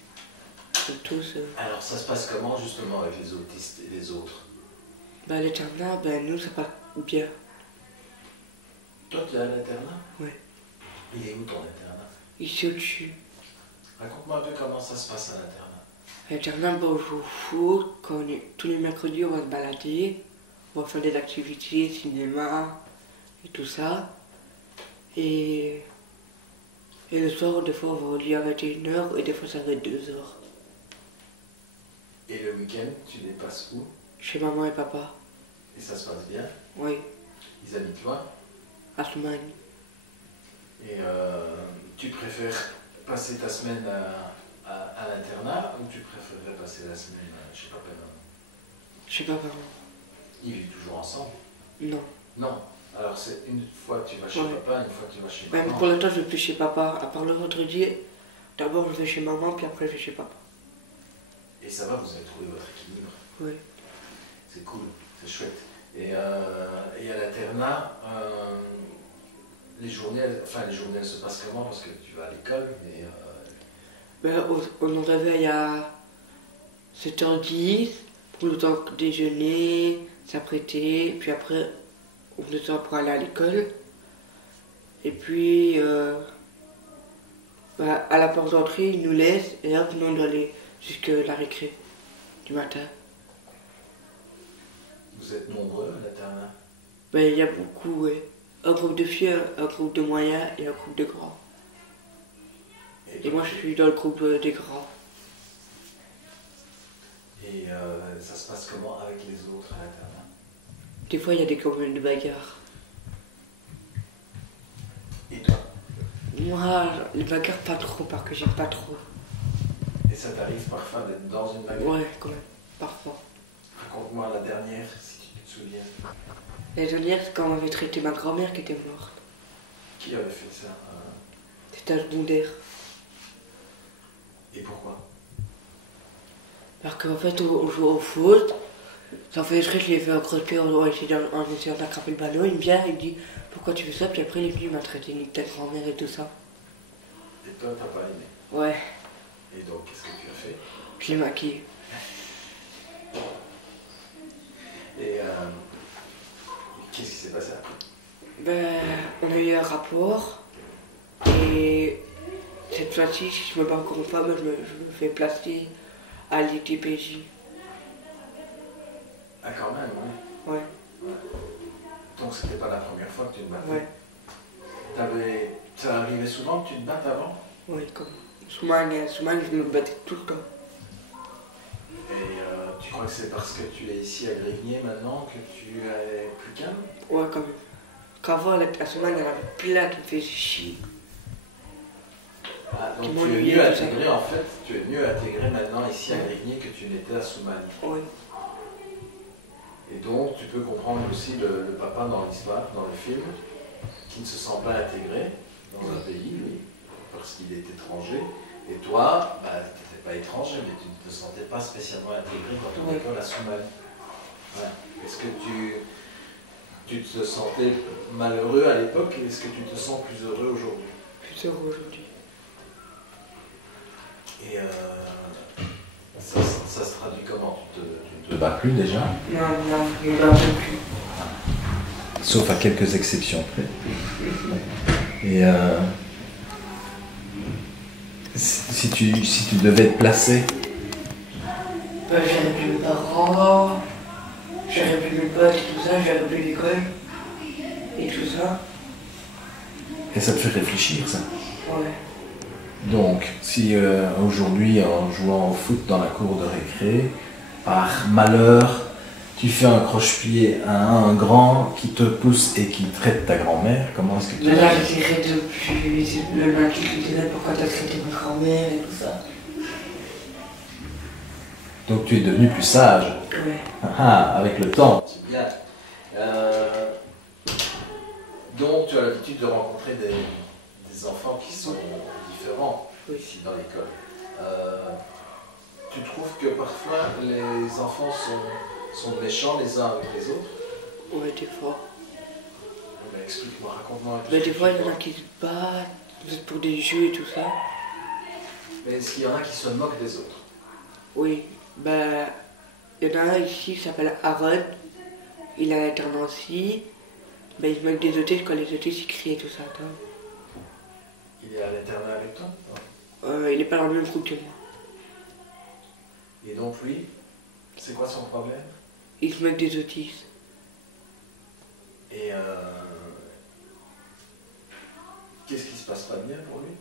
Tous. Alors ça se passe comment justement avec les autistes et les autres? Bah l'internat, ben nous ça passe bien. Toi tu es à l'internat? Ouais. Il est où ton internat? Ici au-dessus. Raconte-moi un peu comment ça se passe à l'internat. À l'internat, ben, on joue au foot, tous les mercredis on va se balader, on va faire des activités, cinéma et tout ça. Et le soir, des fois on va au lit à 21h et des fois ça va être 2h. Et le week-end, tu les passes où? Chez maman et papa. Et ça se passe bien? Oui, Ils habitent loin? à Soumagne. Et tu préfères passer ta semaine à l'internat ou tu préférerais passer la semaine chez papa et maman? Chez papa. Ils vivent toujours ensemble? Non. Non. Alors c'est une fois tu vas chez Ouais. papa, une fois tu vas chez Même maman. pour l'instant, je vais plus chez papa. À part le vendredi, d'abord je vais chez maman, puis après je vais chez papa. Et ça va, vous avez trouvé votre équilibre. Oui. C'est cool, c'est chouette. Et à l'internat, les journées, elles se passent comment? Parce que tu vas à l'école, mais... Ben, on nous réveille à 7h10 pour le temps déjeuner, s'apprêter, puis après on descend pour aller à l'école. Et puis à la porte d'entrée, ils nous laissent et hop, nous on doit aller jusqu'à la récré du matin. Vous êtes nombreux à l'internat? Ben, il y a beaucoup, ouais. Un groupe de filles, un groupe de moyens et un groupe de grands. Et moi je suis dans le groupe des grands. Et ça se passe comment avec les autres à l'internat? Des fois il y a des communes de bagarres. Et toi? Moi, les bagarres pas trop, parce que j'aime pas trop. Et ça t'arrive parfois d'être dans une bagarre? Ouais, quand même, parfois. Raconte-moi la dernière, si tu te souviens. La dernière, c'est quand on avait traité ma grand-mère qui était morte. Qui avait fait ça? C'était un secondaire. Et pourquoi? Parce qu'en fait, on jouait au foot. Ça fait exprès que je l'ai fait en croche-pied en essayant d'attraper le ballon. Il me vient, il me dit pourquoi tu fais ça? Puis après, il est venu maltraiter ta grand-mère et tout ça. Et toi, t'as pas aimé? Ouais, Et donc, qu'est-ce que tu as fait? je l'ai maquillé. Et qu'est-ce qui s'est passé après? Ben, on a eu un rapport. Et cette fois-ci, si je me bats encore une fois, ben, je me fais placer à l'ITPJ. Ah, quand même, oui. Ouais, Donc, c'était pas la première fois que tu te battais? ouais, Ça arrivait souvent que tu te battes avant? ouais, comme Soumagne, je me battais tout le temps. Et tu crois que c'est parce que tu es ici à Grigny maintenant que tu es plus calme? Ouais, quand même. Qu'avant, à Soumagne, il y en avait plein qui me faisaient chier. Ah, donc Tu tu es m'ennuyais, mieux tout ça. intégré en fait, tu es mieux intégré maintenant ici à Grigny que tu n'étais à Soumagne. Ouais, Et donc tu peux comprendre aussi le papa dans l'histoire, dans le film, qui ne se sent pas intégré dans un pays, lui, parce qu'il est étranger. Et toi, bah, tu n'étais pas étranger, mais tu ne te sentais pas spécialement intégré dans ton Ouais. école à Soumagne. Ouais. Est-ce que tu te sentais malheureux à l'époque, est-ce que tu te sens plus heureux aujourd'hui? Plus heureux aujourd'hui. Et ça se traduit comment? Tu te bats plus déjà? Non, je ne me rappelle plus. Sauf à quelques exceptions près. Et si tu devais te placer, J'aurais plus mes parents, j'aurais plus mes potes et tout ça, j'aurais plus l'école et tout ça. et ça te fait réfléchir ça. Ouais. Donc, si aujourd'hui, en jouant au foot dans la cour de récré, par malheur, tu fais un croche-pied à un grand qui te pousse et qui traite ta grand-mère, comment est-ce que tu Là, réagis? j'essaierai de plus le mal qui lui dirait pourquoi t'as traité ma grand-mère et tout ça. Donc tu es devenu plus sage. Ouais. Avec le temps. C'est bien. Donc tu as l'habitude de rencontrer des enfants qui sont différents ici dans l'école. Tu trouves que parfois les enfants sont méchants les uns avec les autres? Ouais, des fois. Mais explique-moi, raconte-moi un peu. Mais ce des que fois, tu il y en a vois. qui se battent pour des jeux et tout ça. Mais est-ce qu'il y en a qui se moquent des autres? Oui, ben, il y en a un ici qui s'appelle Aaron. Il a l'internat aussi. Ben, il se moque des autistes quand les autistes ils crient et tout ça. Toi. Il est à l'internat avec toi? Il est pas dans le même groupe que moi. Et donc lui, c'est quoi son problème? Il se moque des autistes. Et qu'est-ce qui se passe pas bien pour lui?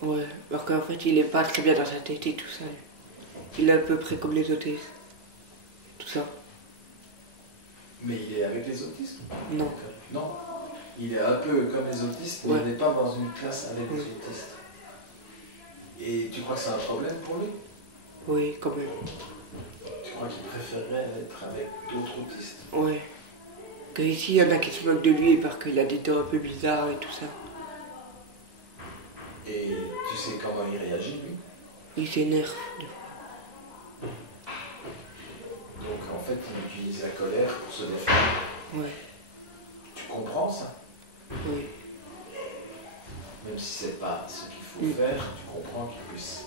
Ouais, alors qu'en fait, il est pas très bien dans sa tête et tout ça. Il est à peu près comme les autistes. Tout ça. Mais il est avec les autistes? Non. Non. Il est un peu comme les autistes, mais Ouais. il n'est pas dans une classe avec les Oui. autistes. Et tu crois que c'est un problème pour lui? Oui, quand même. Tu crois qu'il préférerait être avec d'autres autistes? Ouais. Que ici, il y en a qui se moquent de lui parce qu'il a des dents un peu bizarres et tout ça. Et tu sais comment il réagit, lui? Il s'énerve. Donc en fait, il utilise la colère pour se défendre. Ouais, Tu comprends ça? oui. Même si c'est pas ce qu'il faut faire, tu comprends qu'il puisse.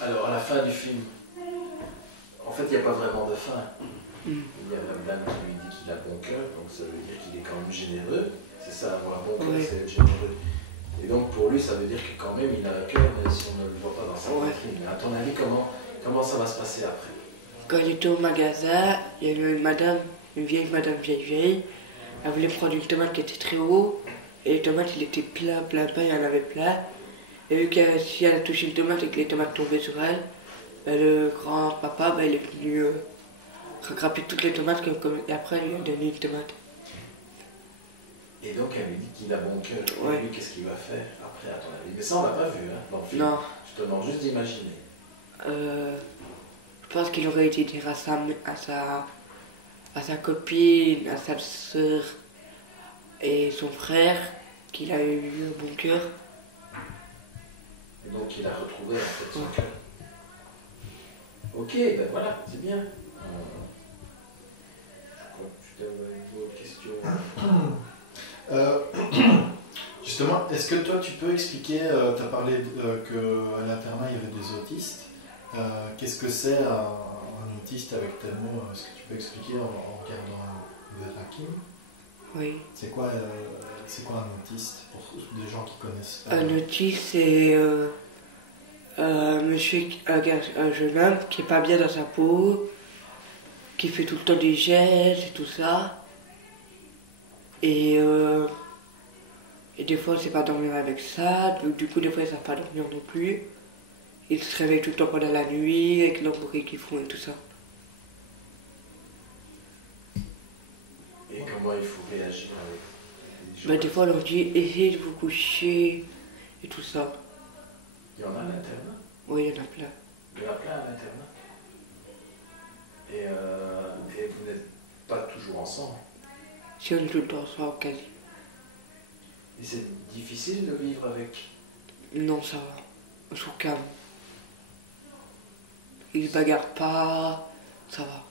Alors, à la fin du film, en fait, il n'y a pas vraiment de fin. Il y a la dame qui lui dit qu'il a bon cœur, donc ça veut dire qu'il est quand même généreux. C'est ça, avoir bon cœur, Oui. c'est être généreux. Et donc, pour lui, ça veut dire que quand même, il a un cœur, mais si on ne le voit pas dans sa Ouais. poitrine. Mais à ton avis, comment ça va se passer après? Quand il était au magasin, il y avait une madame, une vieille madame vieille. Elle voulait prendre une tomate qui était très haut. Et les tomates, il était plein, il y en avait plein. Et vu que si elle a touché une tomate et que les tomates tombaient sur elle, ben, le grand-papa, ben, il est venu rattraper toutes les tomates et après il lui a donné une tomate. Et donc, elle lui dit qu'il a bon cœur. Ouais. Et lui, qu'est-ce qu'il va faire après, à ton avis? Mais ça, on l'a pas vu, hein, dans le film. Non, Je te demande juste d'imaginer. je pense qu'il aurait été dire à sa copine, à sa sœur et son frère qu'il a eu un bon cœur. Et donc, il a retrouvé en fait son Ouais. cœur. Ok, ben voilà, c'est bien. Je crois que tu avais une autre question. Justement, est-ce que toi tu peux expliquer, tu as parlé qu'à l'internat il y avait des autistes. Qu'est-ce que c'est un autiste avec tel mot? Est-ce que tu peux expliquer en regardant vers Hakim? Oui. C'est quoi un autiste pour des gens qui connaissent pas? Un autiste, c'est un jeune homme qui est pas bien dans sa peau, qui fait tout le temps des gestes et tout ça. Et des fois, il ne sait pas dormir avec ça, donc du coup, des fois, il ne sait pas dormir non plus. Il se réveille tout le temps pendant la nuit, avec leur bruit qu'ils font et tout ça. Et comment il faut réagir avec les gens? Ben, des fois, on leur dit, essayez de vous coucher et tout ça. Il y en a à l'internat? Oui, il y en a plein. Il y en a plein à l'internat. Et vous n'êtes pas toujours ensemble? Si on est tout le temps ensemble, quasi. Et c'est difficile de vivre avec? Non, ça va. Ils sont calmes. Ils se bagarrent pas, ça va.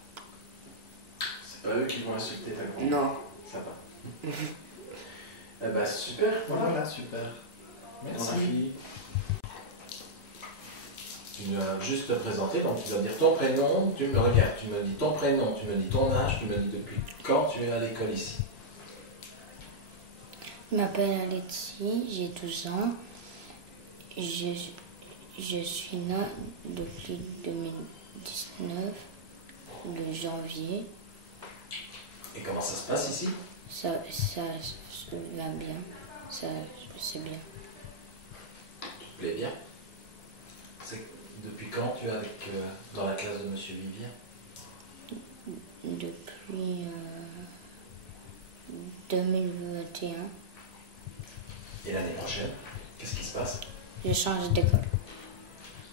pas eux qui vont insulter ta grand-mère. Non. Ça va. Eh ben, super. Voilà, super. Merci. Merci. Tu vas juste te présenter, donc tu vas dire ton prénom, tu me regardes, tu me dis ton prénom, tu me dis ton âge, tu me dis depuis quand tu es à l'école ici. Je m'appelle Alexis, j'ai 12 ans. Je suis née depuis 2019, le janvier. Et comment ça se passe ici? Ça va bien, c'est bien. Tu te plais bien? C'est depuis quand tu es dans la classe de Monsieur Vivien? Depuis 2021, Et l'année prochaine, qu'est-ce qui se passe? je change d'école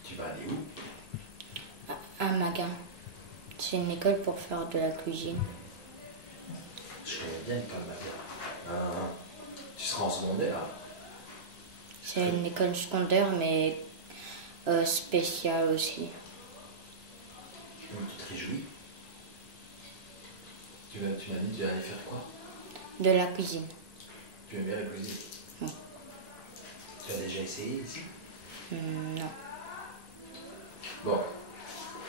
Tu vas aller où? à Maguin. C'est une école pour faire de la cuisine. Je connais bien l'école Maguin. Tu seras en secondaire, hein? C'est une école secondaire, mais spéciale aussi. Donc tu te réjouis? Tu m'as dit que tu vas aller faire quoi? De la cuisine. Tu aimes bien la cuisine? Oui. Tu as déjà essayé ici? Non. Bon.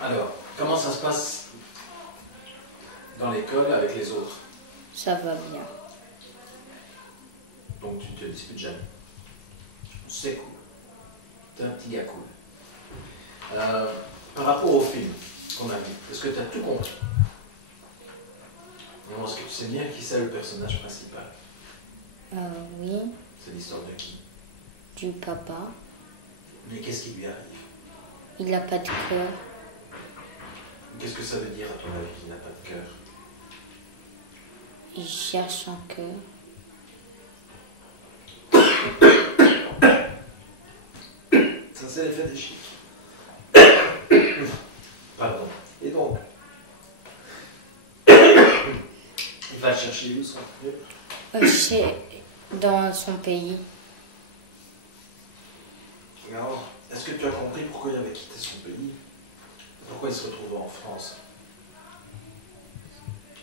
Alors, comment ça se passe dans l'école avec les autres? Ça va bien. Donc tu te disputes jamais. C'est cool. T'es un petit gars cool. Par rapport au film qu'on a vu, est-ce que tu as tout compris? Non, est-ce que tu sais bien qui c'est le personnage principal? Oui, C'est l'histoire de qui? du papa. Mais qu'est-ce qui lui arrive? Il n'a pas de cœur. Qu'est-ce que ça veut dire à ton avis qu'il n'a pas de cœur? Il cherche son cœur. Ça, c'est l'effet des chics. Pardon. Et donc, il va chercher où son cœur? Dans son pays. Alors, est-ce que tu as compris pourquoi il avait quitté son pays? Pourquoi il se retrouvait en France?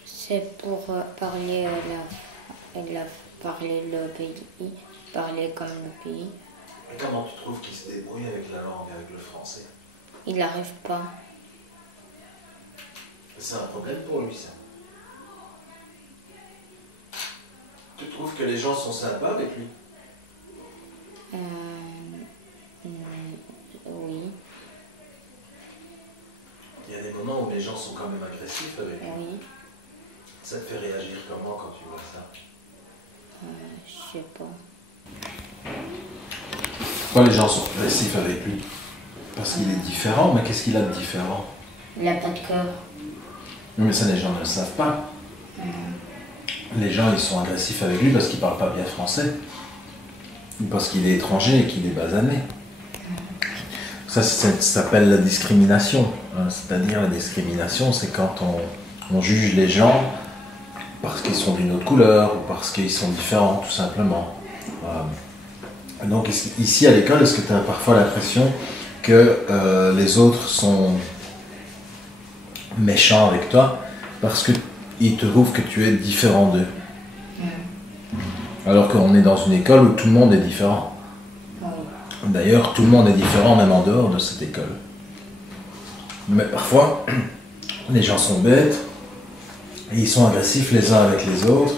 C'est pour parler parler le pays, parler comme le pays. Et comment tu trouves qu'il se débrouille avec la langue, avec le français? Il n'arrive pas. C'est un problème pour lui, ça. Tu trouves que les gens sont sympas avec lui? Oui, Il y a des moments où les gens sont quand même agressifs avec lui. oui, Ça te fait réagir comment quand tu vois ça? je sais pas. Pourquoi les gens sont agressifs avec lui? Parce qu'il est différent, mais qu'est-ce qu'il a de différent? Il n'a pas de cœur. Mais ça, les gens ne le savent pas. Les gens, ils sont agressifs avec lui parce qu'il parle pas bien français. Ou parce qu'il est étranger et qu'il est basané. Ça s'appelle la discrimination. Hein. C'est-à-dire, la discrimination, c'est quand on juge les gens parce qu'ils sont d'une autre couleur ou parce qu'ils sont différents, tout simplement. Donc, ici, à l'école, est-ce que tu as parfois l'impression que les autres sont méchants avec toi parce qu'ils te trouvent que tu es différent d'eux? Alors qu'on est dans une école où tout le monde est différent. D'ailleurs, tout le monde est différent même en dehors de cette école. Mais parfois, les gens sont bêtes et ils sont agressifs les uns avec les autres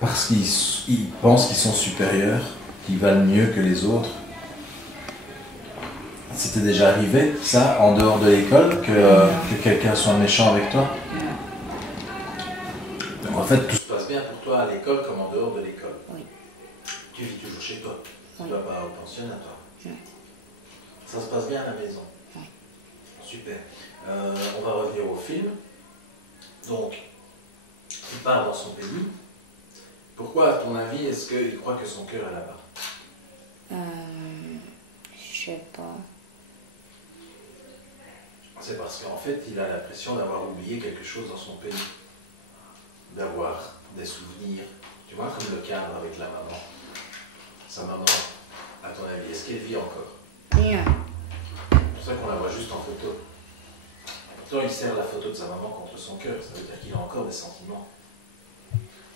parce qu'ils pensent qu'ils sont supérieurs, qu'ils valent mieux que les autres. C'était déjà arrivé, ça, en dehors de l'école, que quelqu'un soit méchant avec toi? Donc en fait, tout se passe bien pour toi à l'école comme en dehors de l'école. Oui. Tu vis toujours chez toi. Tu ne Oui. vas pas au pensionnat, toi. Non. Ça se passe bien à la maison. Oui. Super. On va revenir au film. Donc, il part dans son pays. Pourquoi, à ton avis, est-ce qu'il croit que son cœur est là-bas? Je sais pas. C'est parce qu'en fait, il a l'impression d'avoir oublié quelque chose dans son pays. D'avoir des souvenirs. Tu vois, comme le cadre avec la maman. Sa maman, à ton avis, est-ce qu'elle vit encore? Non. C'est pour ça qu'on la voit juste en photo. Pour Pourtant, il serre la photo de sa maman contre son cœur. Ça veut dire qu'il a encore des sentiments.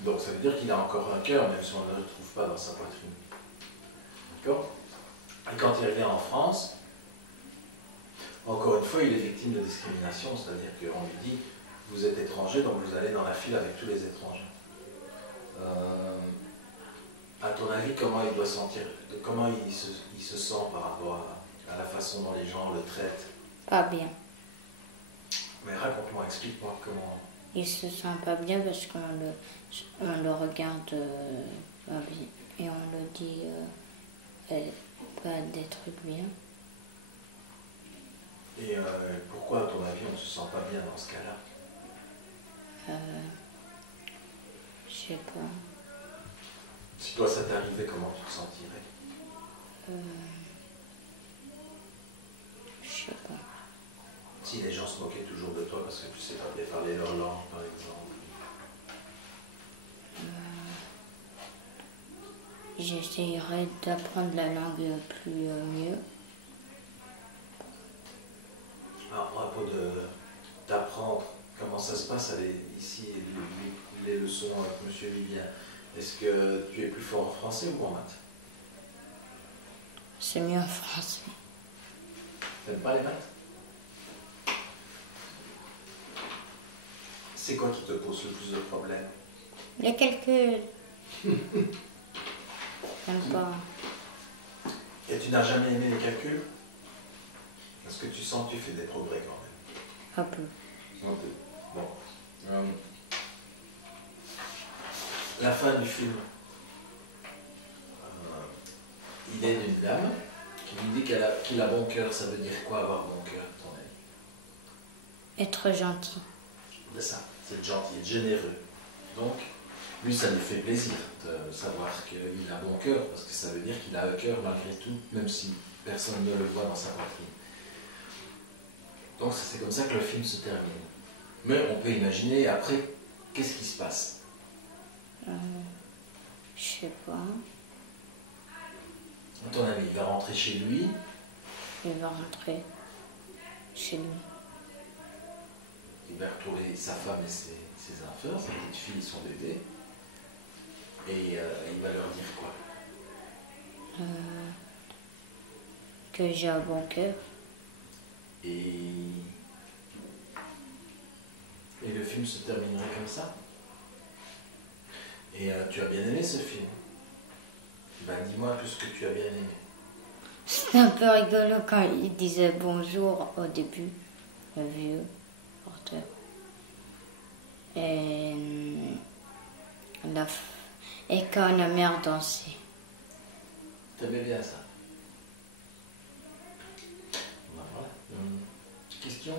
Donc ça veut dire qu'il a encore un cœur, même si on ne le retrouve pas dans sa poitrine. D'accord? Et quand il revient en France, encore une fois, il est victime de discrimination, c'est-à-dire qu'on lui dit « Vous êtes étranger, donc vous allez dans la file avec tous les étrangers. » À ton avis, comment il doit sentir, comment il se sent par rapport à la façon dont les gens le traitent? Pas bien. Mais raconte-moi, explique-moi comment... Il se sent pas bien parce qu'on le regarde pas bien et on le dit pas des trucs bien. Et pourquoi, à ton avis, on ne se sent pas bien dans ce cas-là? Je sais pas. Si toi ça t'arrivait, comment tu te sentirais? Je sais pas. Si les gens se moquaient toujours de toi parce que tu sais pas bien parler leur langue, par exemple. J'essayerais d'apprendre la langue plus mieux. À propos d'apprendre, comment ça se passe ici, les leçons avec M. Vivien? Est-ce que tu es plus fort en français ou en maths? C'est mieux en français. T'aimes pas les maths? C'est quoi qui te pose le plus de problèmes? Les calculs. J'aime pas. Et tu n'as jamais aimé les calculs? Est-ce que tu sens que tu fais des progrès quand même? Un peu. Un peu. Bon. La fin du film. Il est d'une dame qui lui dit qu'il a bon cœur. Ça veut dire quoi avoir bon cœur, ton avis? Être gentil. C'est ça, c'est être gentil, être généreux. Donc, lui, ça lui fait plaisir de savoir qu'il a bon cœur, parce que ça veut dire qu'il a un cœur malgré tout, même si personne ne le voit dans sa poitrine. Donc, c'est comme ça que le film se termine. Mais on peut imaginer après, qu'est-ce qui se passe? Je sais pas. À ton avis, il va rentrer chez lui? Il va rentrer chez lui. Il va retrouver sa femme et ses enfants, sa petite fille et son bébé. Et il va leur dire quoi? Que j'ai un bon cœur. Et le film se terminerait comme ça? Et tu as bien aimé ce film? Ben dis-moi tout ce que tu as bien aimé. C'était un peu rigolo quand il disait bonjour au début, le vieux porteur. Et quand la mère dansait. T'aimais bien ça? Ben voilà. Question?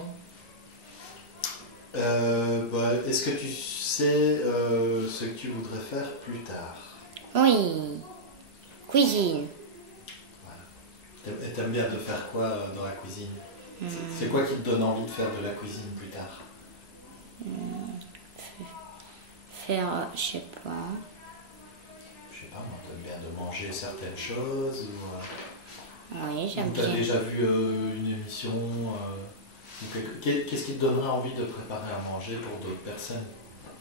Est-ce que tu sais ce que tu voudrais faire plus tard? Oui, cuisine. Voilà. Et t'aimes bien de faire quoi dans la cuisine? C'est quoi qui te donne envie de faire de la cuisine plus tard? Faire, je sais pas. Je sais pas, moi, t'aimes bien de manger certaines choses Oui, j'aime ou t'as bien. déjà vu une émission qu'est-ce qui te donnerait envie de préparer à manger pour d'autres personnes?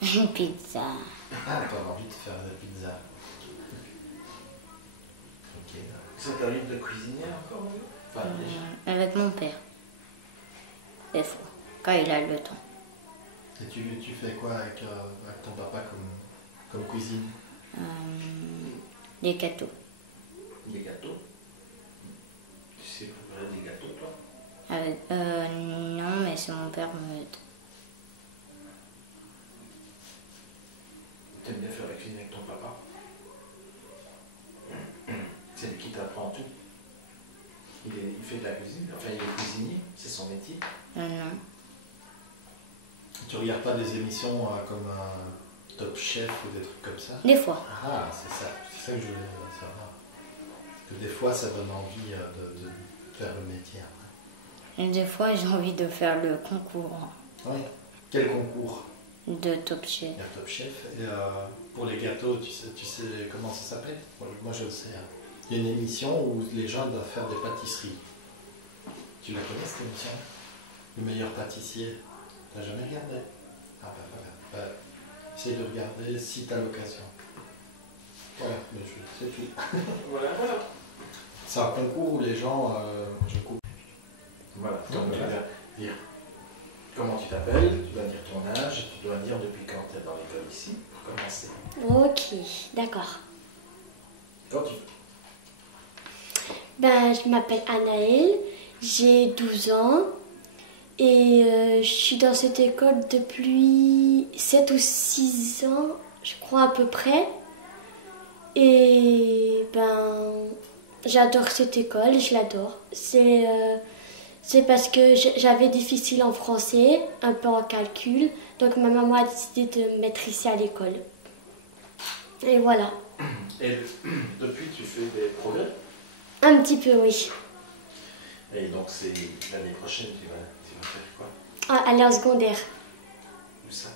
Une pizza. Ah, t'as envie de faire de la pizza. Ok. Ça t'arrive de cuisiner encore? Enfin, déjà. Avec mon père. Des fois, quand il a le temps. Et tu fais quoi avec ton papa comme cuisine? Des gâteaux. Des gâteaux? Tu sais préparer des gâteaux, toi? Non, mais c'est mon père me... T'aimes bien faire la cuisine avec ton papa? C'est lui qui t'apprend tout. Il fait de la cuisine, enfin il est cuisinier, c'est son métier. Non. Tu regardes pas des émissions comme Top Chef ou des trucs comme ça? Des fois. Ah, c'est ça que je voulais savoir. Parce que des fois, ça donne envie de faire le métier après. Et des fois, j'ai envie de faire le concours Oui. Quel concours? de Top Chef. Il y a Top Chef. Et pour les gâteaux, tu sais comment ça s'appelle? Moi, je le sais. Hein. Il y a une émission où les gens doivent faire des pâtisseries. Tu la connais, cette émission? Le meilleur pâtissier? T'as jamais regardé? Ah bah voilà. Bah, essaye de regarder si t'as l'occasion. Voilà, mais c'est tout. Voilà, voilà. C'est un concours où les gens... je coupe. Voilà, donc tu vas dire comment tu t'appelles, tu dois dire ton âge, tu dois dire depuis quand tu es dans l'école ici, pour commencer. Ok, d'accord. Quand tu veux. Ben, je m'appelle Anaëlle, j'ai 12 ans et je suis dans cette école depuis 7 ou 6 ans, je crois à peu près. Et ben, j'adore cette école, je l'adore. C'est parce que j'avais difficile en français, un peu en calcul, donc ma maman a décidé de me mettre ici à l'école. Et voilà. Et depuis, tu fais des progrès? Un petit peu, oui. Et donc, c'est l'année prochaine, tu vas faire quoi? Ah, aller en secondaire, Où ça?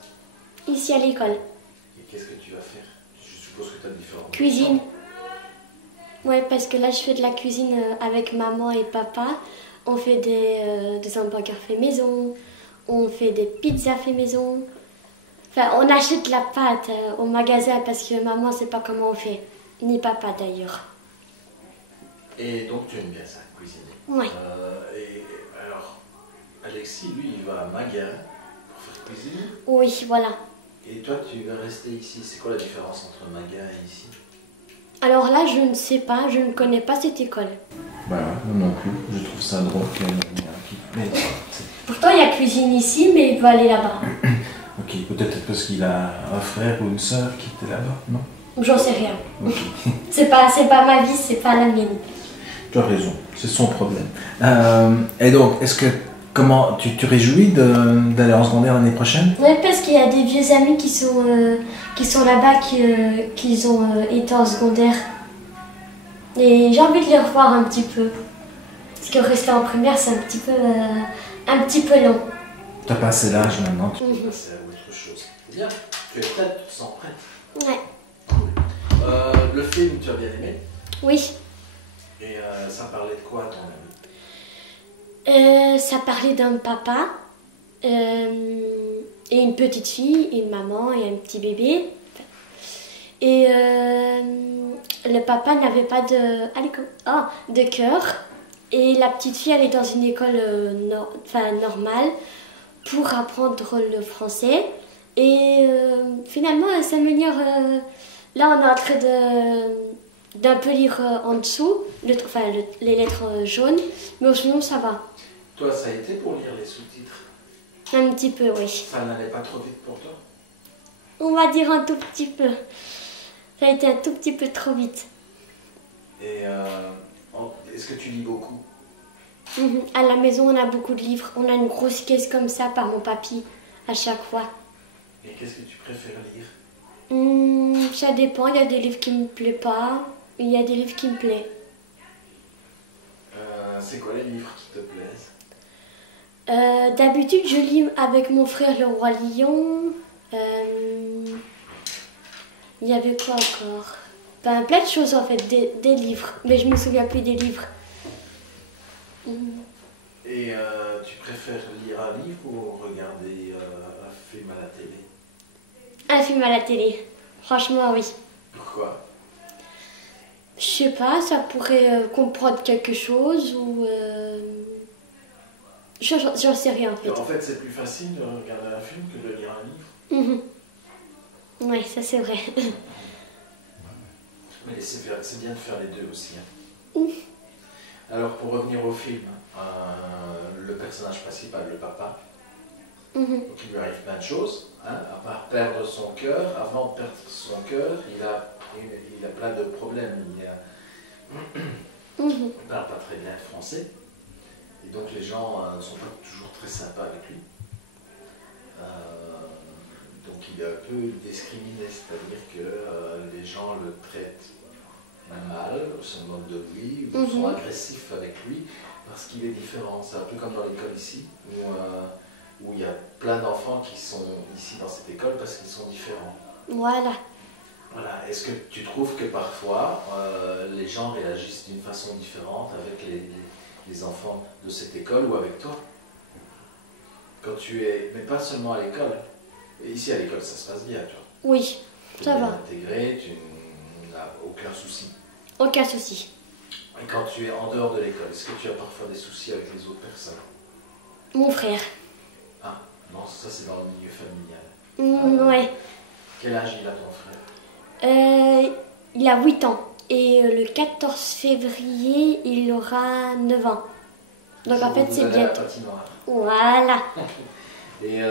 ici à l'école. Et qu'est-ce que tu vas faire? Je suppose que tu as différentes... Cuisine. Ouais, parce que là, je fais de la cuisine avec maman et papa. On fait des hamburgers faits maison, on fait des pizzas faits maison. Enfin, on achète la pâte au magasin parce que maman ne sait pas comment on fait, ni papa d'ailleurs. Et donc, tu aimes bien ça, cuisiner? Ouais. Et alors, Alexis, lui, il va à Maguin pour faire cuisiner. Oui, voilà. Et toi, tu vas rester ici. C'est quoi la différence entre Maguin et ici? Alors là, je ne sais pas, je ne connais pas cette école. Bah ouais, moi non plus. Je trouve ça drôle qu'il y ait mais Pourtant, il y a cuisine ici, mais il veut aller là-bas. ok, peut-être parce qu'il a un frère ou une sœur qui était là-bas, non? J'en sais rien. Ok. C'est pas ma vie, c'est pas la mienne. Tu as raison, c'est son problème. Et donc, comment tu te réjouis d'aller en secondaire l'année prochaine? Oui, parce qu'il y a des vieux amis qui sont là-bas, qui ont été en secondaire. Et j'ai envie de les revoir un petit peu. Parce que rester en primaire, c'est un petit peu long. Tu as passé l'âge maintenant, tu Mhm. peux passer à autre chose. Bien, tu es prête, tu te sens prête. Ouais. Le film, tu as bien aimé? Oui. Et ça parlait de quoi, ton ami? Ça parlait d'un papa et une petite fille, une maman et un petit bébé. Et le papa n'avait pas de cœur. Et la petite fille, elle est dans une école normale pour apprendre le français. Et finalement, sa manière, là, on est en train d'un peu lire en dessous, les lettres jaunes, mais sinon, ça va. Toi, ça a été pour lire les sous-titres? Un petit peu, oui. Ça n'allait pas trop vite pour toi? On va dire un tout petit peu. Ça a été un tout petit peu trop vite. Et est-ce que tu lis beaucoup? À la maison, on a beaucoup de livres. On a une grosse caisse comme ça par mon papy à chaque fois. Et qu'est-ce que tu préfères lire? Ça dépend. Il y a des livres qui me plaisent pas. Il y a des livres qui me plaisent. C'est quoi les livres qui te plaisent? D'habitude, je lis avec mon frère Le Roi Lion. Il y avait quoi encore? Plein de choses en fait, des livres. Mais je me souviens plus des livres. Et tu préfères lire un livre ou regarder un film à la télé? Un film à la télé. Franchement, oui. Pourquoi? Je sais pas, ça pourrait comprendre quelque chose ou... J'en sais rien en fait. En fait, c'est plus facile de regarder un film que de lire un livre. Oui, ça c'est vrai. Mais c'est bien de faire les deux aussi. Alors, pour revenir au film, le personnage principal, le papa, donc il lui arrive plein de choses, hein, à part perdre son cœur. Avant de perdre son cœur, il a plein de problèmes. Il ne parle pas très bien le français. Et donc les gens ne sont pas toujours très sympas avec lui. Donc il est un peu discriminé, c'est-à-dire que les gens le traitent mal, se moquent de lui, ou sont agressifs avec lui, parce qu'il est différent. C'est un peu comme dans l'école ici, où il y a plein d'enfants qui sont ici dans cette école parce qu'ils sont différents. Voilà. Voilà. Est-ce que tu trouves que parfois les gens réagissent d'une façon différente avec les enfants de cette école ou avec toi? Quand tu es, mais pas seulement à l'école. Ici à l'école, ça se passe bien, tu vois. Oui, Tu es ça bien va. intégré, tu n'as aucun souci. Aucun souci. Et quand tu es en dehors de l'école, est-ce que tu as parfois des soucis avec les autres personnes? Mon frère. Ah, non, ça c'est dans le milieu familial. Ouais. Quel âge il a ton frère? Il a 8 ans. Et le 14 février, il aura 9 ans. Donc en fait, Vous c'est allez à la bientôt. patinoire. Voilà. Et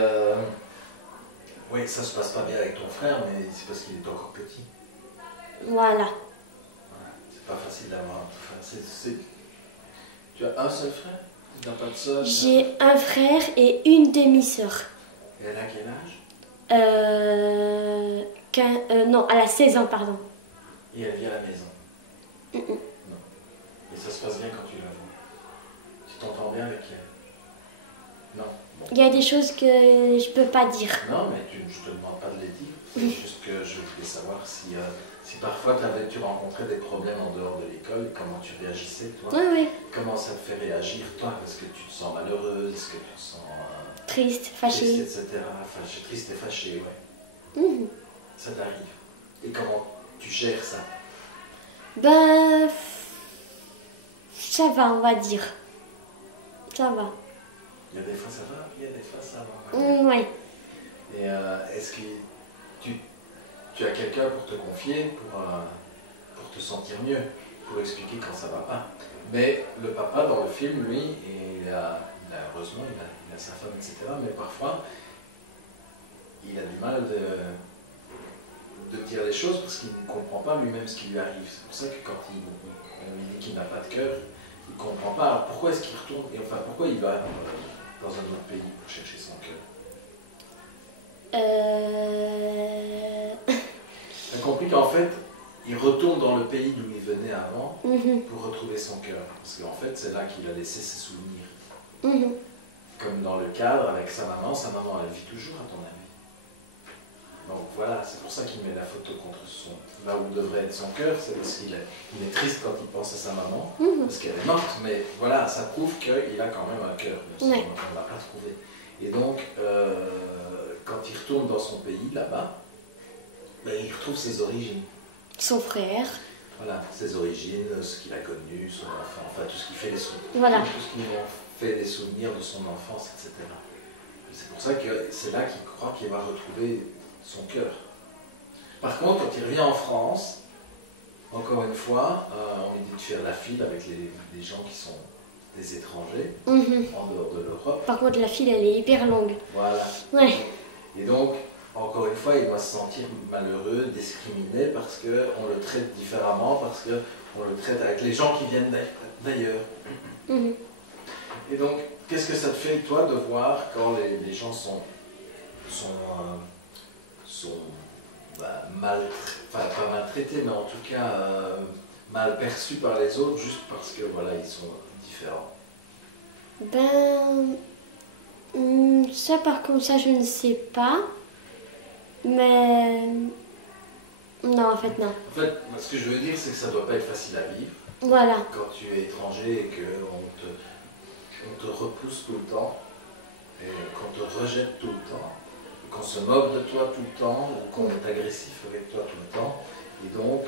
oui, ça se passe pas bien avec ton frère, mais c'est parce qu'il est encore petit. Voilà. C'est pas facile d'avoir un frère. Tu as un seul frère? Tu n'as pas de soeur? J'ai un frère et une demi-sœur. Et elle a quel âge? Non, elle a 16 ans, pardon. Et elle vit à la maison? Non. Et ça se passe bien quand tu la vois? Tu t'entends bien avec elle? Non. Bon. Il y a des choses que je peux pas dire. Non, mais je te demande pas de les dire. C'est juste que je voulais savoir si parfois tu rencontrais des problèmes en dehors de l'école, comment tu réagissais, toi? Oui, oui. Comment ça te fait réagir, toi? Est-ce que tu te sens malheureuse? Est-ce que tu te sens Triste, triste, fâchée. etc. Triste et fâchée, ouais. Mhm. Ça t'arrive. Et comment tu gères ça? Ben, ça va, on va dire. Ça va. Il y a des fois ça va, il y a des fois ça va. Ouais. Et est-ce que tu as quelqu'un pour te confier, pour te sentir mieux, pour expliquer quand ça va pas? Mais le papa dans le film, lui, heureusement, il a sa femme, etc. Mais parfois, il a du mal de dire les choses parce qu'il ne comprend pas lui-même ce qui lui arrive. C'est pour ça que quand on lui dit qu'il n'a pas de cœur, il ne comprend pas. Alors pourquoi est-ce qu'il retourne, et enfin pourquoi il va dans un autre pays pour chercher son cœur? T'as compris qu'en fait, il retourne dans le pays d'où il venait avant pour retrouver son cœur. Parce qu'en fait, c'est là qu'il a laissé ses souvenirs. Comme dans le cadre avec sa maman elle vit toujours à ton avis. Donc voilà, c'est pour ça qu'il met la photo contre là où devrait être son cœur, c'est parce qu'il est triste quand il pense à sa maman, parce qu'elle est morte, mais voilà, ça prouve qu'il a quand même un cœur, on ne l'a pas trouvé. Et donc, quand il retourne dans son pays, là-bas, ben, il retrouve ses origines. Son frère. Voilà, ses origines, ce qu'il a connu, son enfant, enfin tout ce qui fait les souvenirs. Voilà. Tout ce qui lui fait des souvenirs de son enfance, etc. C'est pour ça que c'est là qu'il croit qu'il va retrouver son cœur. Par contre, quand il revient en France, encore une fois, on lui dit de faire la file avec les gens qui sont des étrangers, en dehors de l'Europe. Par contre, la file, elle est hyper longue. Voilà. Ouais. Et donc, encore une fois, il doit se sentir malheureux, discriminé, parce qu'on le traite différemment, parce qu'on le traite avec les gens qui viennent d'ailleurs. Et donc, qu'est-ce que ça te fait, toi, de voir quand les gens sont pas maltraités, mais en tout cas mal perçus par les autres, juste parce que voilà, ils sont différents? Ben, ça par contre, ça je ne sais pas. Mais non, en fait, non. En fait, ce que je veux dire, c'est que ça ne doit pas être facile à vivre. Voilà. Quand tu es étranger et qu'on te repousse tout le temps, et qu'on te rejette tout le temps, qu'on se moque de toi tout le temps, ou qu'on est agressif avec toi tout le temps. Et donc,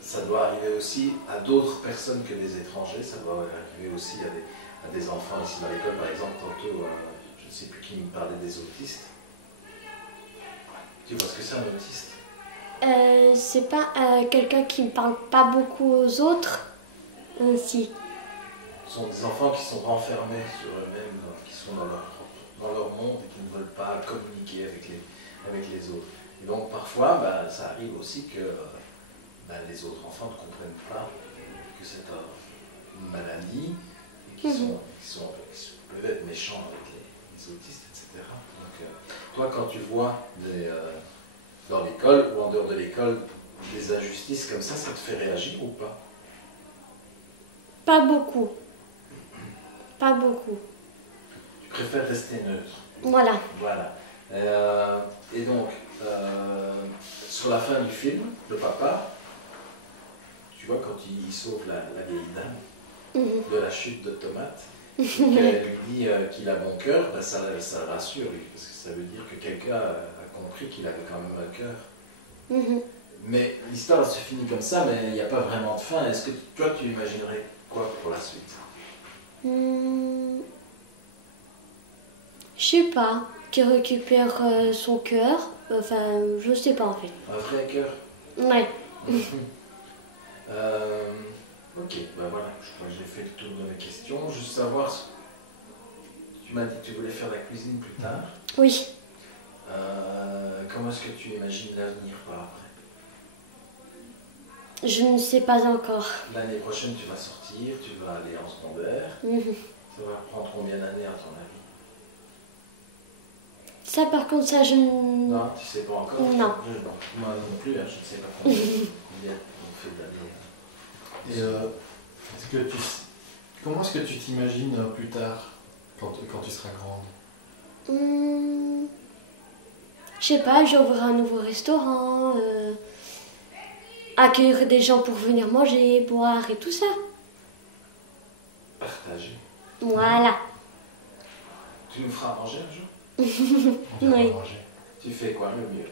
ça doit arriver aussi à d'autres personnes que des étrangers, ça doit arriver aussi à des enfants ici dans l'école. Par exemple, tantôt, je ne sais plus qui me parlait des autistes. Tu vois ce que c'est un autiste? C'est pas quelqu'un qui ne parle pas beaucoup aux autres. Si. Ce sont des enfants qui sont renfermés sur eux-mêmes, qui sont dans leur monde et qui ne veulent pas communiquer avec les autres. Et donc parfois, ça arrive aussi que les autres enfants ne comprennent pas que c'est une maladie et qu'ils peuvent être méchants avec les autistes, etc. Donc toi, quand tu vois dans l'école ou en dehors de l'école des injustices comme ça te fait réagir ou pas? Pas beaucoup. Pas beaucoup. Tu préfères rester neutre? Voilà. Voilà. Et donc, sur la fin du film, le papa, tu vois, quand il sauve la vieille dame de la chute de tomates, Et qu'elle lui dit qu'il a bon cœur, ben ça le rassure, lui, parce que ça veut dire que quelqu'un a compris qu'il avait quand même un cœur. Mhm. Mais l'histoire se finit comme ça, mais il n'y a pas vraiment de fin. Est-ce que toi, tu imaginerais quoi pour la suite? Je sais pas, qui récupère son cœur. Enfin, je sais pas en fait. Un vrai cœur? Ouais. Ok, ben voilà, je crois que j'ai fait le tour de mes questions. Juste savoir, tu m'as dit que tu voulais faire de la cuisine plus tard. Oui. Comment est-ce que tu imagines l'avenir par après? Je ne sais pas encore. L'année prochaine, tu vas sortir, tu vas aller en secondaire. Mhm. Ça va prendre combien d'années à ton avis? Ça par contre, ça je ne... Non, tu sais pas encore? Non. Moi non plus, hein, je ne sais pas combien on fait d'années. Et comment est-ce que tu t'imagines plus tard, quand tu seras grande? Je sais pas, j'ouvrirai un nouveau restaurant, accueillir des gens pour venir manger, boire et tout ça. Partager. Voilà. Tu nous feras manger un jour? On viendra Oui. manger. Tu fais quoi le mieux?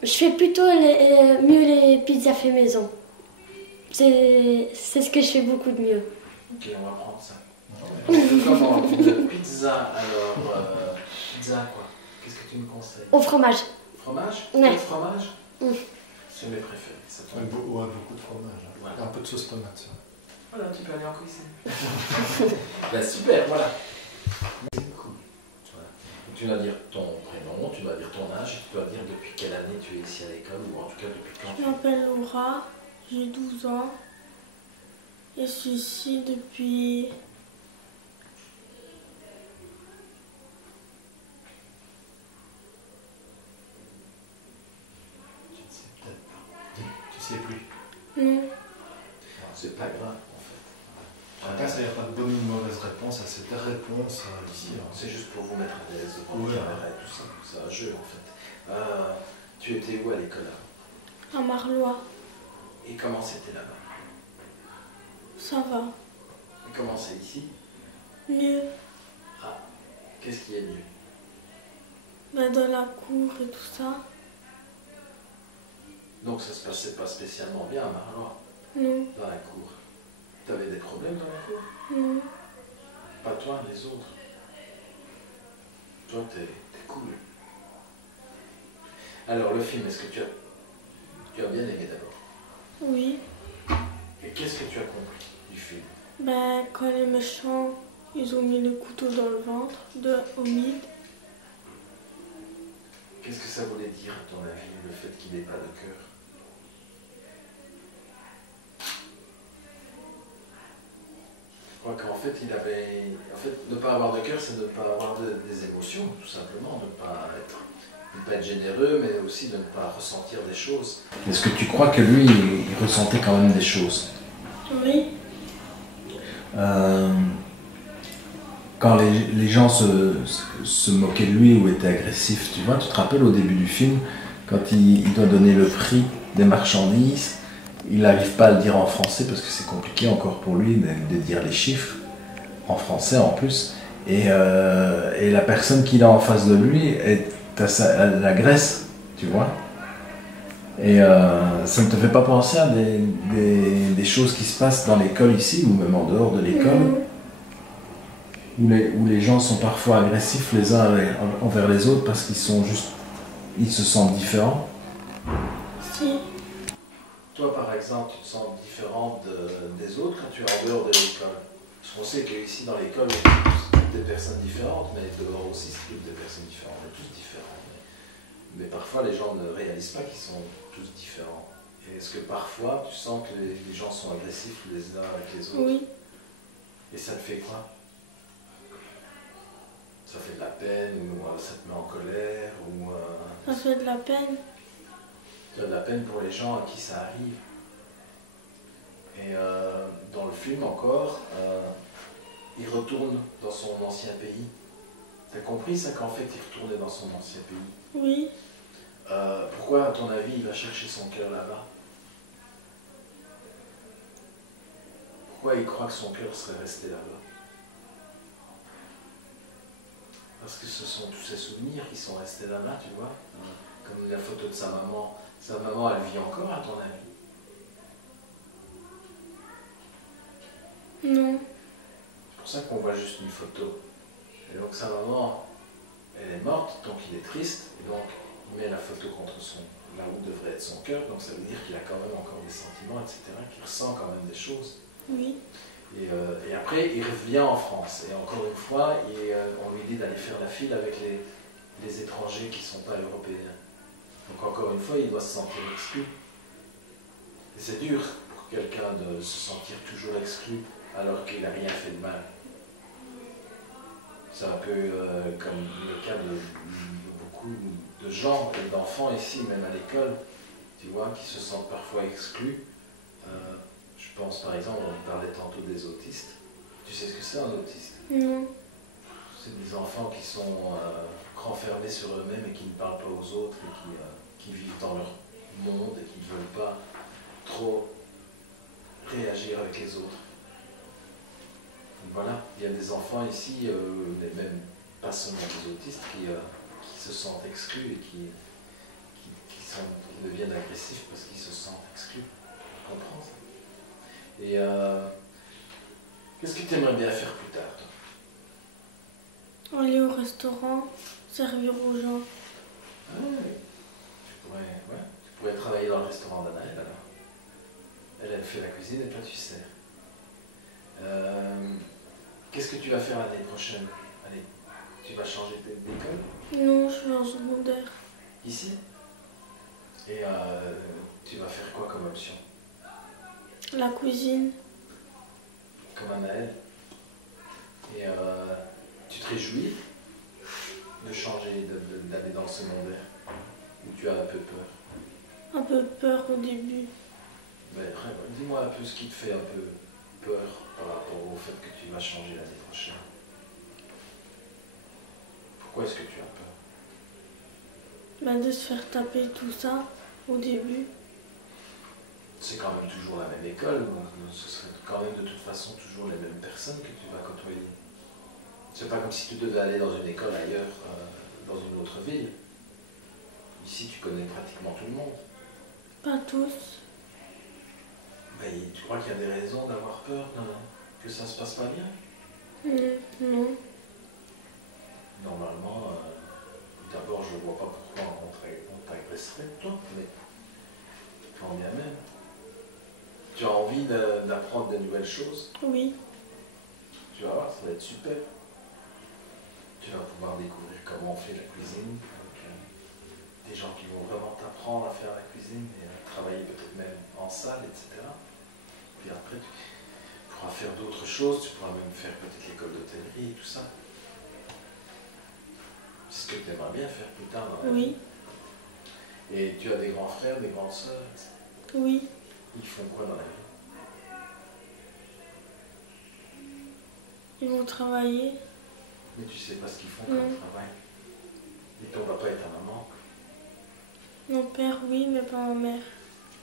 Je fais plutôt mieux les pizzas fait maison. C'est ce que je fais beaucoup de mieux. Ok, on va prendre ça. Comment? Une pizza, alors, pizza quoi? Qu'est-ce que tu me conseilles? Au fromage. Fromage? Ouais. Quel fromage? Mm. C'est mes préférés. Ça tombe. Ouais, beaucoup de fromage. Hein. Voilà. Et un peu de sauce tomate. Ça. Voilà, tu peux aller en cuisine. Ben super, voilà. C'est cool. Voilà. Tu dois dire ton prénom, tu dois dire ton âge, et tu dois dire depuis quelle année tu es ici à l'école, ou en tout cas depuis quand. Je m'appelle Laura, j'ai 12 ans et je suis ici depuis... Tu ne sais peut-être pas. Tu sais plus. Non, Non, c'est pas grave en fait. En tout cas, il n'y a pas de bonne ou de mauvaise réponse à cette réponse ici. Hein. C'est juste pour vous mettre à l'aise devant Oui, la caméra et tout ça. C'est un jeu en fait. Tu étais où à l'école avant? à Marlois, Et comment c'était là-bas? ça va. Et comment c'est ici? Mieux, Qu'est-ce qui est mieux? ben, dans la cour et tout ça. Donc ça se passait pas spécialement bien à Marlois, Non, dans la cour. T'avais des problèmes dans la cour? non, Pas toi, les autres. Toi, t'es cool. Alors, le film, est-ce que tu as bien aimé d'abord? oui. Et qu'est-ce que tu as compris du film? Ben, quand les méchants, ils ont mis le couteau dans le ventre de Omid. Qu'est-ce que ça voulait dire, à ton avis, le fait qu'il n'ait pas de cœur? Je crois qu'en fait, ne pas avoir de cœur, c'est ne pas avoir des émotions, tout simplement, ne pas être généreux, mais aussi de ne pas ressentir des choses. Est-ce que tu crois que lui, il ressentait quand même des choses? Oui, Quand les gens se moquaient de lui ou étaient agressifs, tu vois, tu te rappelles au début du film, quand il doit donner le prix des marchandises, il n'arrive pas à le dire en français parce que c'est compliqué encore pour lui de dire les chiffres, en français en plus, et la personne qu'il a en face de lui la Grèce, tu vois. Et ça ne te fait pas penser à des choses qui se passent dans l'école ici, ou même en dehors de l'école, où les gens sont parfois agressifs les uns envers les autres parce ils se sentent différents? si. Toi, par exemple, tu te sens différente des autres quand tu es en dehors de l'école? Parce qu'on sait qu'ici, dans l'école, on est tous des personnes différentes, mais dehors aussi, c'est toutes des personnes différentes, on est tous différents. Mais parfois, les gens ne réalisent pas qu'ils sont tous différents. Et est-ce que parfois, tu sens que les gens sont agressifs les uns avec les autres? Oui, Et ça te fait quoi? Ça fait de la peine, ou ça te met en colère, ou ça fait de la peine. tu as de la peine pour les gens à qui ça arrive. Et dans le film encore, il retourne dans son ancien pays. T'as compris ça, qu'en fait il retournait dans son ancien pays? Oui, Pourquoi, à ton avis, il va chercher son cœur là-bas? pourquoi il croit que son cœur serait resté là-bas? Parce que ce sont tous ces souvenirs qui sont restés là-bas, tu vois. Comme la photo de sa maman. Sa maman, elle vit encore, à ton avis? Non. C'est pour ça qu'on voit juste une photo. Et donc sa maman, elle est morte, donc il est triste, et donc il met la photo contre là où devrait être son cœur, donc ça veut dire qu'il a quand même encore des sentiments, etc., qu'il ressent quand même des choses. Oui. Et après, il revient en France, et encore une fois, on lui dit d'aller faire la file avec les étrangers qui ne sont pas européens. Donc encore une fois, il doit se sentir exclu. Et c'est dur pour quelqu'un de se sentir toujours exclu alors qu'il n'a rien fait de mal. C'est un peu comme le cas de beaucoup de gens et d'enfants ici, même à l'école, tu vois, qui se sentent parfois exclus. Je pense par exemple, on parlait tantôt des autistes. Tu sais ce que c'est un autiste? Non. C'est des enfants qui sont renfermés sur eux-mêmes et qui ne parlent pas aux autres et qui vivent dans leur monde et qui ne veulent pas trop réagir avec les autres. Voilà, il y a des enfants ici, même pas seulement des autistes, qui se sentent exclus et qui deviennent agressifs parce qu'ils se sentent exclus. Tu comprends ça? Et qu'est-ce que tu aimerais bien faire plus tard, toi? Aller au restaurant, servir aux gens. Ah oui. Tu pourrais travailler dans le restaurant d'Anaël alors. Elle fait la cuisine et toi tu sers. Qu'est-ce que tu vas faire l'année prochaine? Allez, tu vas changer d'école? Non, je vais en secondaire. Ici? Et tu vas faire quoi comme option? La cuisine. Comme Anaël. Et tu te réjouis de changer, d'aller dans le secondaire? Ou tu as un peu peur? Un peu peur au début. Mais après, dis-moi un peu ce qui te fait un peu peur par rapport au fait que tu vas changer l'année prochaine. Pourquoi est-ce que tu as peur? Ben, de se faire taper tout ça au début. C'est quand même toujours la même école, donc ce serait quand même de toute façon toujours les mêmes personnes que tu vas côtoyer. C'est pas comme si tu devais aller dans une école ailleurs, dans une autre ville. Ici, tu connais pratiquement tout le monde. Pas tous. Mais tu crois qu'il y a des raisons d'avoir peur, que ça se passe pas bien? Non. Normalement, d'abord, je ne vois pas pourquoi on t'agresserait, toi, mais quand bien même. Tu as envie d'apprendre de nouvelles choses? Oui. Tu vas voir, ça va être super. Tu vas pouvoir découvrir comment on fait la cuisine, avec des gens qui vont vraiment t'apprendre à faire la cuisine et à travailler peut-être même en salle, etc. Puis après, tu pourras faire d'autres choses, tu pourras même faire peut-être l'école d'hôtellerie et tout ça. C'est ce que tu aimerais bien faire plus tard dans la vie. Oui. Et tu as des grands frères, des grandes sœurs, etc. Oui. Ils font quoi dans la vie? Ils vont travailler. Mais tu sais pas ce qu'ils font comme travail. Et ton papa et ta maman? Mon père, oui, mais pas ma mère.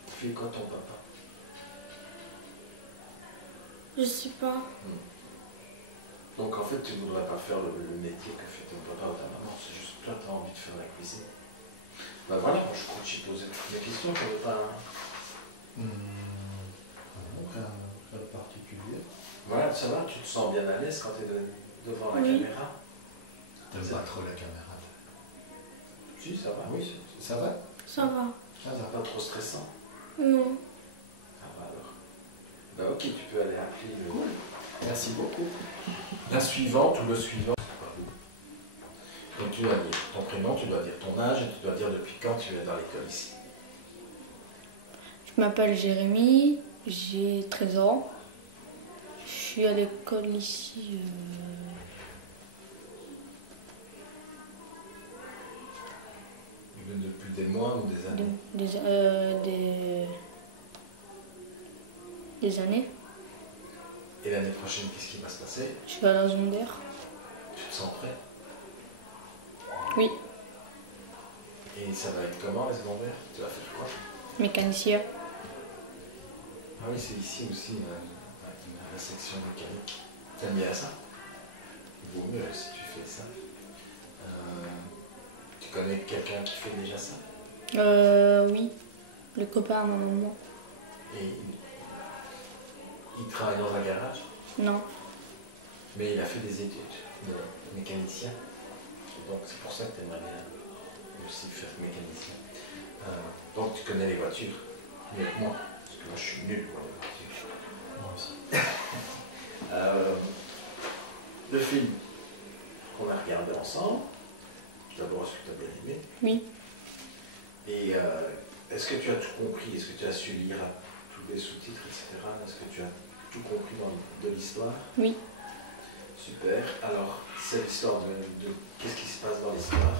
Tu fais quoi ton papa? Je sais pas. Donc en fait, tu ne voudrais pas faire le métier que fait ton papa ou ta maman, c'est juste que toi, tu as envie de faire la cuisine. Ben voilà, je crois que j'ai posé toutes les questions, je ne veux pas... Rien de particulier. Voilà, ça va, tu te sens bien à l'aise quand tu es devant la Oui. caméra? T'aimes pas trop la caméra? Si, ça va. Oui, ça va? Ça va. Ça va pas trop stressant? Non. Ça va alors. Ben ok, tu peux aller appeler le... Merci beaucoup. La suivante ou le suivant. Donc tu dois dire ton prénom, tu dois dire ton âge et tu dois dire depuis quand tu es dans l'école ici. Je m'appelle Jérémy, j'ai 13 ans. Je suis à l'école ici. Depuis des mois ou des années? Des années. Et l'année prochaine, qu'est-ce qui va se passer? Je suis à la secondaire. Tu te sens prêt? Oui, Et ça va être comment les secondaires? Tu vas faire quoi? mécanicien. Ah oui, c'est ici aussi, la section mécanique. T'aimes bien ça? Il vaut mieux si tu fais ça. Tu connais quelqu'un qui fait déjà ça? Oui, le copain à ma maman. Et il travaille dans un garage? Non. Mais il a fait des études de mécanicien. Donc c'est pour ça que tu aimerais bien aussi faire mécanicien. Donc tu connais les voitures mieux que moi, parce que moi je suis nul pour les voitures. Moi aussi. Le film qu'on a regardé ensemble, d'abord est-ce que tu as bien aimé? Oui. Et est-ce que tu as tout compris? Est-ce que tu as su lire tous les sous-titres, etc.? Est-ce que tu as tout compris de l'histoire? Oui. Super. Alors, c'est l'histoire de qu'est-ce qui se passe dans l'histoire?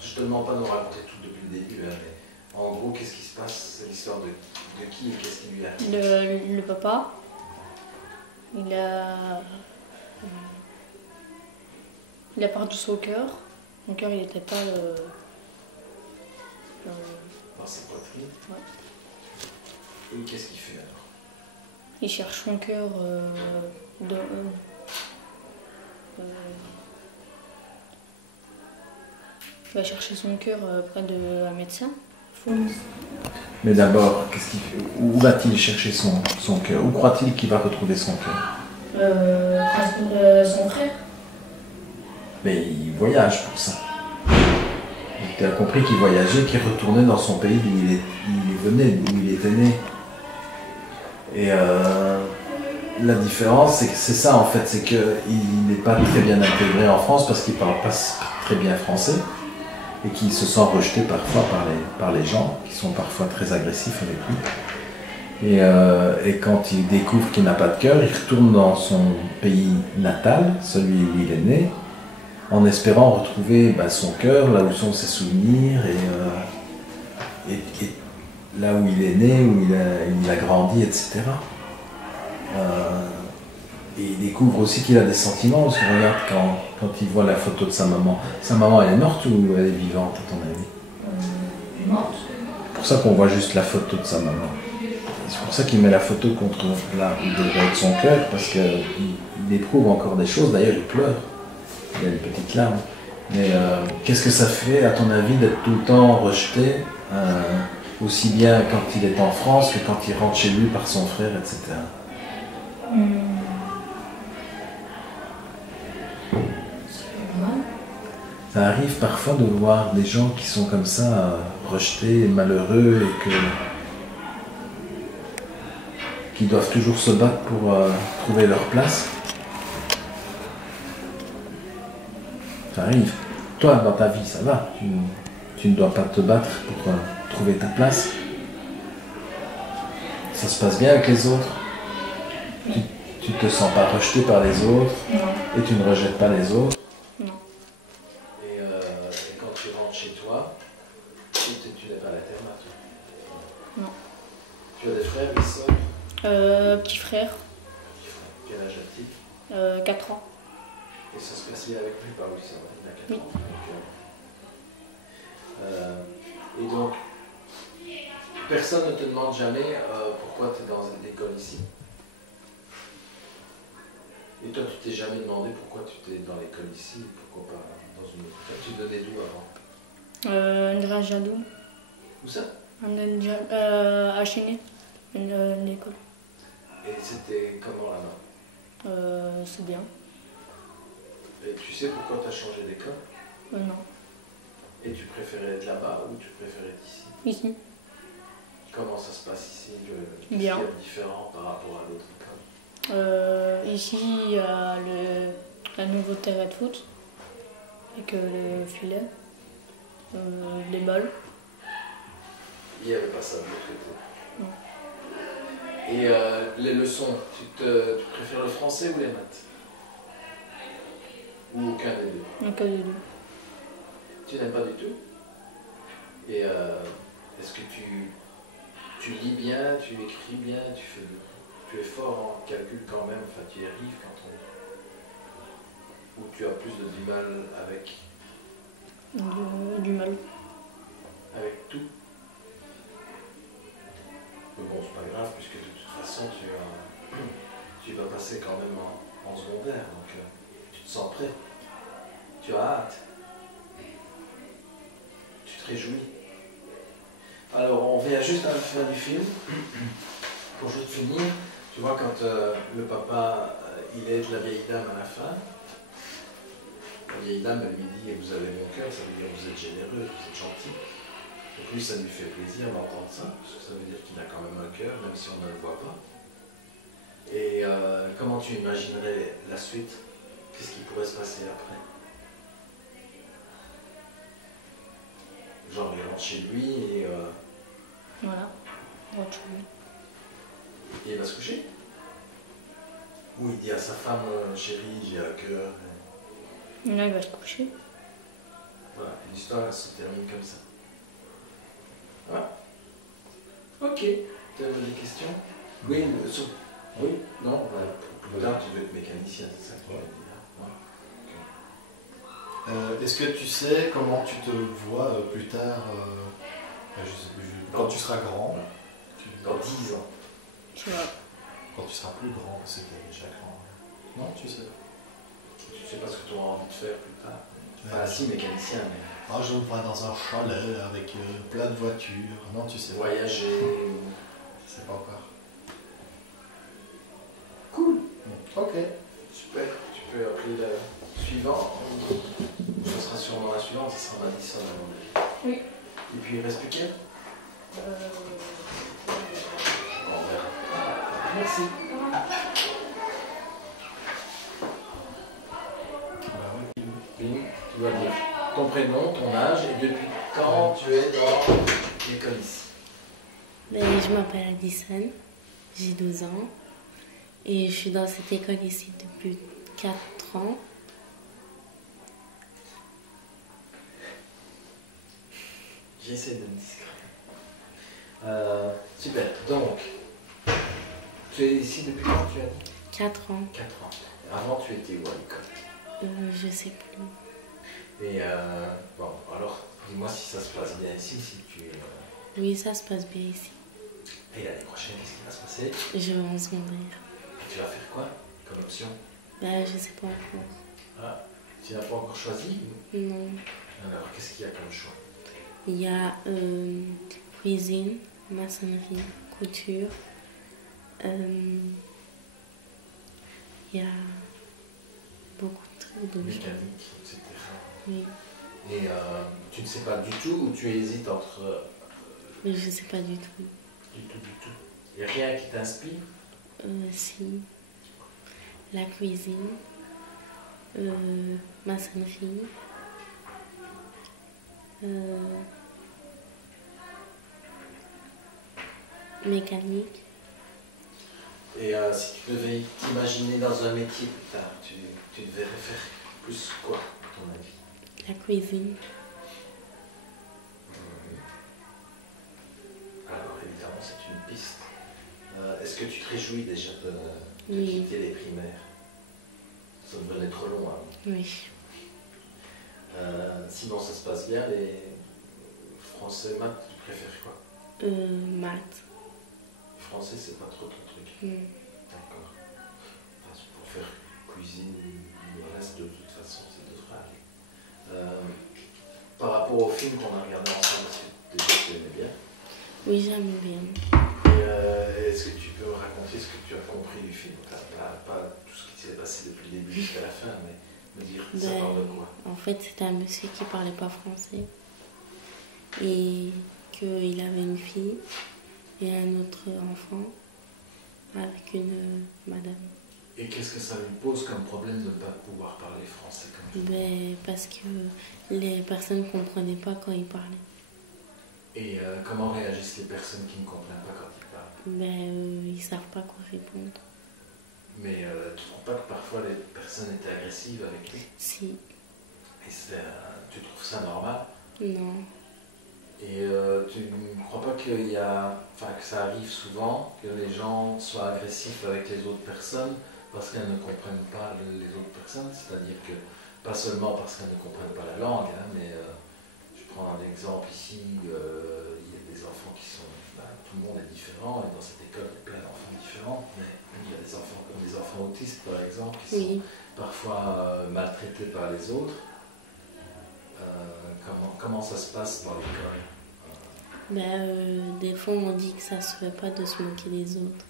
Je te demande pas de nous raconter tout depuis le début, hein, mais en gros, qu'est-ce qui se passe? C'est l'histoire de qui et qu'est-ce qui lui arrive? Le papa, il a perdu son cœur. Son cœur, il n'était pas Dans sa poitrine. Ouais. Et qu'est-ce qu'il fait alors? Il cherche son cœur il va chercher son cœur près d'un médecin. Mais d'abord, qu'est-ce qu'il fait? Où va-t-il chercher son cœur? Où croit-il qu'il va retrouver son cœur? Son frère. Mais il voyage pour ça. Tu as compris qu'il voyageait, qu'il retournait dans son pays d'où il venait, d'où il était né. Et la différence, c'est que c'est ça en fait, c'est qu'il n'est pas très bien intégré en France parce qu'il ne parle pas très bien français et qu'il se sent rejeté parfois par les gens qui sont parfois très agressifs avec lui. Et quand il découvre qu'il n'a pas de cœur, il retourne dans son pays natal, celui où il est né, en espérant retrouver son cœur, là où sont ses souvenirs et là où il est né, où il a grandi, etc. Et il découvre aussi qu'il a des sentiments, parce que regarde quand il voit la photo de sa maman elle est morte ou elle est vivante à ton avis? Morte. C'est pour ça qu'on voit juste la photo de sa maman. C'est pour ça qu'il met la photo contre là où devrait être son cœur, parce qu'il éprouve encore des choses, d'ailleurs il pleure, il a une petite larme. Mais qu'est-ce que ça fait à ton avis d'être tout le temps rejeté, aussi bien quand il est en France que quand il rentre chez lui par son frère, etc. Ça arrive parfois de voir des gens qui sont comme ça, rejetés, malheureux, et qui doivent toujours se battre pour trouver leur place. Ça arrive. Toi, dans ta vie, ça va. Tu ne dois pas te battre pour trouver ta place. Ça se passe bien avec les autres. Tu te sens pas rejeté par les autres. Non. Et tu ne rejettes pas les autres. Non. Et quand tu rentres chez toi, tu n'es pas à l'internat, toi? Non. Tu as des frères, des sœurs? Petit frère, Quel âge a-t-il? 4 ans. Et ça se passe bien avec lui? Bah oui, ça va, il a 4 ans. Et donc, personne ne te demande jamais pourquoi tu es dans l'école ici? Et toi, tu t'es jamais demandé pourquoi tu étais dans l'école ici, pourquoi pas dans une autre école? Tu venais d'où avant? Une Jadou. Où ça? À Chénet, une école. Et c'était comment là-bas? C'est bien. Et tu sais pourquoi tu as changé d'école? Non. Et tu préférais être là-bas ou tu préférais être ici? Ici. Comment ça se passe ici? Qu'est-ce qu'il y Bien. a de différent par rapport à l'autre école? Ici, il y a un nouveau terrain de foot avec le filet, les balles. Il n'y avait pas ça de l'autre côté. Non. Et les leçons, tu préfères le français ou les maths? Ou aucun des deux? Donc, les deux. Tu n'aimes pas du tout? Et est-ce que tu lis bien, tu écris bien, tu es fort en calcul quand même, enfin tu y arrives quand on... Ou tu as plus du mal avec? Du mal. Avec tout? Mais bon, c'est pas grave, puisque de toute façon tu tu vas passer quand même en secondaire, donc tu te sens prêt. Tu as hâte. Tu te réjouis. Alors, on vient juste à la fin du film. Pour juste finir, tu vois, quand le papa, il aide la vieille dame à la fin, la vieille dame, elle lui dit « Vous avez mon cœur », ça veut dire « Vous êtes généreux, vous êtes gentil ». Donc lui, ça lui fait plaisir d'entendre ça, parce que ça veut dire qu'il a quand même un cœur, même si on ne le voit pas. Et comment tu imaginerais la suite? Qu'est-ce qui pourrait se passer après? Genre, il rentre chez lui et... Voilà, il rentre chez lui. Et il va se coucher? Ou il dit à sa femme, chérie, j'ai un cœur. Là, il va se coucher. Voilà, l'histoire se termine comme ça. Voilà. Ok. Tu avais des questions? Oui, oui, non, voilà. Plus tard, tu veux être mécanicien, c'est ça que tu vas dire. Est-ce que tu sais comment tu te vois plus tard, je sais plus, quand tu seras grand? Dans 10 ans. Tu vois. Quand tu seras plus grand, c'est déjà grand. Non, tu sais. Tu sais pas ce que tu auras envie de faire plus tard. Enfin, si, mécanicien, mais... Ah, je me vois dans un chalet avec plein de voitures. Non, tu sais. Voyager. Je sais pas encore. Cool. Ok. Super. Tu peux appeler le suivant. Ce sera sûrement la suivante, ce sera Madison à mon avis. Oui. Et puis il reste plus qu'elle? On verra. Merci. Bim, tu vas dire ton prénom, ton âge et depuis quand tu es dans l'école ici. Ben, je m'appelle Addison, j'ai 12 ans et je suis dans cette école ici depuis 4 ans. J'essaie de me discret. Super, donc, tu es ici depuis quand tu as dit? 4 ans. 4 ans. Avant tu étais où à l'école? Je sais plus. Et bon, alors, dis-moi si ça se passe bien ici, si tu... Oui, ça se passe bien ici. Et l'année prochaine, qu'est-ce qui va se passer? Je vais en secondaire. Et tu vas faire quoi comme option? Ben, je sais pas encore. Ah, tu n'as pas encore choisi? Non. Alors, qu'est-ce qu'il y a comme choix? Il y a cuisine, maçonnerie, couture. Il y a beaucoup de trucs. Donc mécanique, etc. Oui. Et tu ne sais pas du tout ou tu hésites entre... Mais je sais pas du tout. Du tout. Il n'y a rien qui t'inspire? Si. La cuisine, maçonnerie, mécanique. Et si tu devais t'imaginer dans un métier plus tard, tu devrais faire plus quoi, à ton avis? La cuisine. Alors évidemment, c'est une piste. Est-ce que tu te réjouis déjà de Oui. quitter les primaires? Ça devenait trop long. Hein. Oui. Sinon, ça se passe bien. Les français, maths, tu préfères quoi? Maths. Français, c'est pas trop ton truc. D'accord. Enfin, pour faire cuisine, le reste de toute façon, c'est devrait aller. Par rapport au film qu'on a regardé ensemble, est-ce que déjà tu aimais bien? Oui, j'aime bien. Et est-ce que tu peux me raconter ce que tu as compris du film? Pas tout ce qui s'est passé depuis le début jusqu'à la fin, mais me dire ça parle de quoi? En fait, c'était un monsieur qui parlait pas français et qu'il avait une fille et un autre enfant avec une madame. Et qu'est-ce que ça lui pose comme problème de ne pas pouvoir parler français comme ça? Parce que les personnes ne comprenaient pas quand il parlait. Et comment réagissent les personnes qui ne comprennent pas quand ils parlent? Ils ne savent pas quoi répondre. Mais tu ne trouves pas que parfois les personnes étaient agressives avec lui? Si. Et tu trouves ça normal? Non. Et tu ne crois pas qu'il y a, que ça arrive souvent, que les gens soient agressifs avec les autres personnes parce qu'elles ne comprennent pas les autres personnes? C'est-à-dire que, pas seulement parce qu'elles ne comprennent pas la langue, hein, mais je prends un exemple ici, il y a des enfants qui sont... tout le monde est différent, et dans cette école, il y a plein d'enfants différents, mais il y a des enfants comme des enfants enfants autistes, par exemple, qui Oui. sont parfois maltraités par les autres. Comment ça se passe dans l'école? Des fois, on dit que ça se fait pas de se moquer des autres.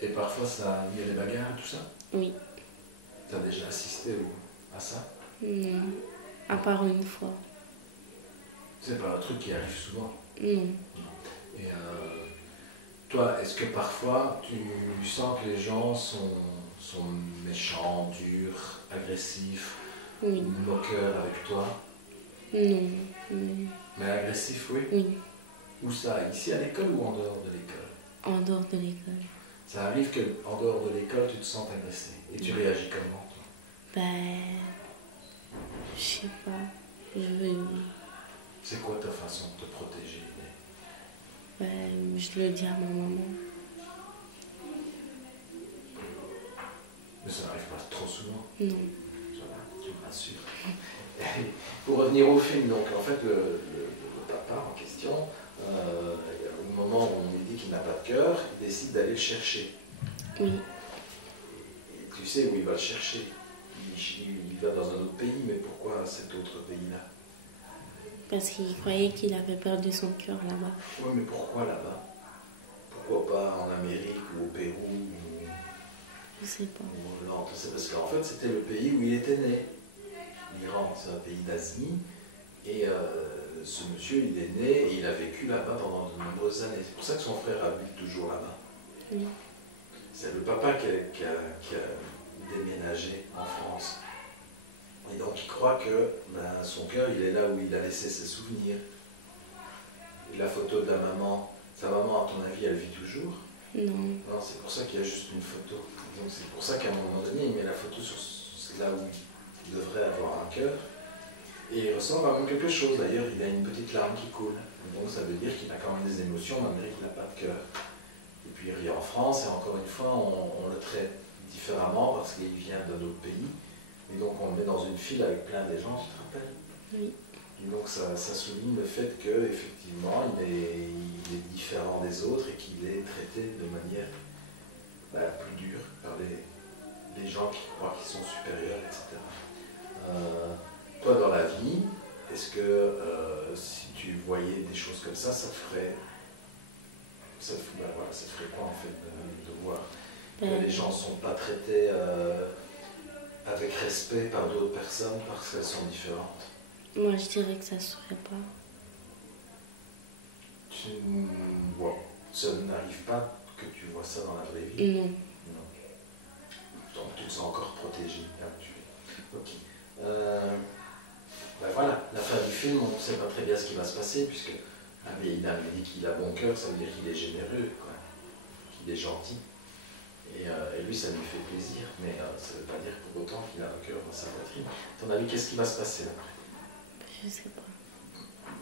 Et parfois, il y a des bagarres et tout ça? Oui. Tu as déjà assisté à ça? Non. À part une fois. C'est pas un truc qui arrive souvent. Non. Et toi, est-ce que parfois tu sens que les gens sont méchants, durs, agressifs, Oui. moqueurs avec toi? Non. Mais agressifs, oui? Oui. Où ça? Ici à l'école ou en dehors de l'école? En dehors de l'école. Ça arrive qu'en dehors de l'école, tu te sens agressé. Et tu réagis comment, toi? Je sais pas. C'est quoi ta façon de te protéger? Je le dis à ma maman. Mais ça n'arrive pas trop souvent. Non. Ça va, tu me rassures. Pour revenir au film, donc en fait, le papa en question, au moment où on lui dit qu'il n'a pas de cœur, il décide d'aller le chercher. Oui. Et tu sais où il va le chercher. Il va dans un autre pays, mais pourquoi cet autre pays-là? Parce qu'il croyait qu'il avait perdu son cœur là-bas. Oui, mais pourquoi là-bas? Pourquoi pas en Amérique ou au Pérou Je sais pas. Non, c'est parce qu'en fait, c'était le pays où il était né. L'Iran, c'est un pays d'Asie. Et ce monsieur, il est né et il a vécu là-bas pendant de nombreuses années. C'est pour ça que son frère habite toujours là-bas. Oui. C'est le papa qui a déménagé en France. Et donc il croit que son cœur, il est là où il a laissé ses souvenirs. Et la photo de la maman, sa maman, à ton avis, elle vit toujours? Non. Non, c'est pour ça qu'il y a juste une photo. Donc c'est pour ça qu'à un moment donné, il met la photo sur là où il devrait avoir un cœur. Et il ressent quand même quelque chose. D'ailleurs, il a une petite larme qui coule. Donc ça veut dire qu'il a quand même des émotions malgré qu'il n'a pas de cœur. Et puis il revient en France et encore une fois, on le traite différemment parce qu'il vient d'un autre pays. Et donc on le met dans une file avec plein de gens, tu te rappelles? Oui. Et donc ça souligne le fait qu'effectivement il est différent des autres et qu'il est traité de manière plus dure par les gens qui croient qu'ils sont supérieurs, etc. Toi dans la vie, est-ce que si tu voyais des choses comme ça te ferait quoi en fait de voir que les gens ne sont pas traités avec respect par d'autres personnes parce qu'elles sont différentes? Moi, je dirais que ça se ferait pas. Ça n'arrive pas que tu vois ça dans la vraie vie? Non. Non. Donc tu te sens encore protégé. Ok. Voilà, la fin du film, on ne sait pas très bien ce qui va se passer puisque la vieille dame lui dit qu'il a bon cœur, ça veut dire qu'il est généreux, qu'il est gentil. Et lui, ça lui fait plaisir, mais ça ne veut pas dire pour autant qu'il a un cœur dans sa poitrine. À ton avis, qu'est-ce qui va se passer après? Je sais pas.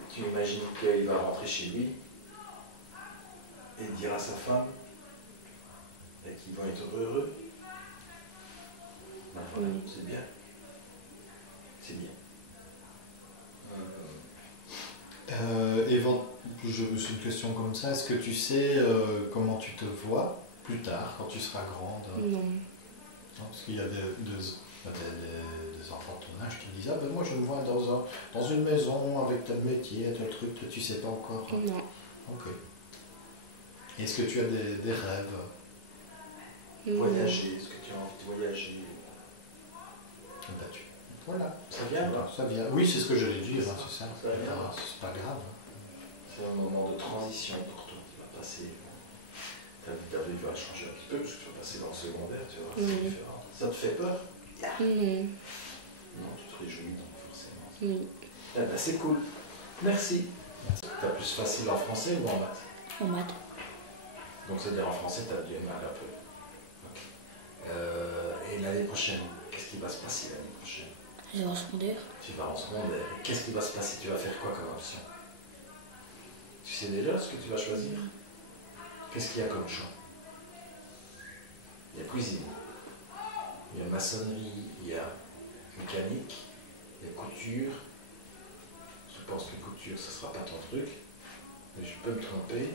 Tu imagines qu'il va rentrer chez lui et dire à sa femme et qu'ils vont être heureux? Ben voilà, Oui. c'est bien. C'est bien. C'est une question comme ça. Est-ce que tu sais comment tu te vois plus tard, quand tu seras grande? Non. Non, parce qu'il y a des enfants de ton âge qui disent: ah ben moi je me vois dans une maison avec tel métier, tel truc, tu sais pas encore. Non. Ok. Et est-ce que tu as des rêves? Voyager, est-ce que tu as envie de voyager? Voilà. Ça vient là? Ça vient. Oui, c'est ce que j'allais dire, c'est ça. vient. C'est pas grave. C'est un moment de transition pour toi qui va passer. Ta vie va changer un petit peu parce que tu vas passer dans le secondaire, tu vois, c'est différent. Ça te fait peur? Non. Non, tu te réjouis donc forcément. Oui. Eh ben, c'est cool. Merci. T'as plus facile en français ou en maths? En maths. Donc c'est-à-dire en français, t'as du mal un peu. Okay. Et l'année prochaine, qu'est-ce qui va se passer l'année prochaine? Je vais en secondaire. Tu vas en secondaire. Qu'est-ce qui va se passer? Tu vas faire quoi comme option? Tu sais déjà ce que tu vas choisir? Qu'est-ce qu'il y a comme choix? Il y a cuisine, il y a maçonnerie, il y a mécanique, il y a couture. Je pense que couture, ce ne sera pas ton truc, mais je peux me tromper.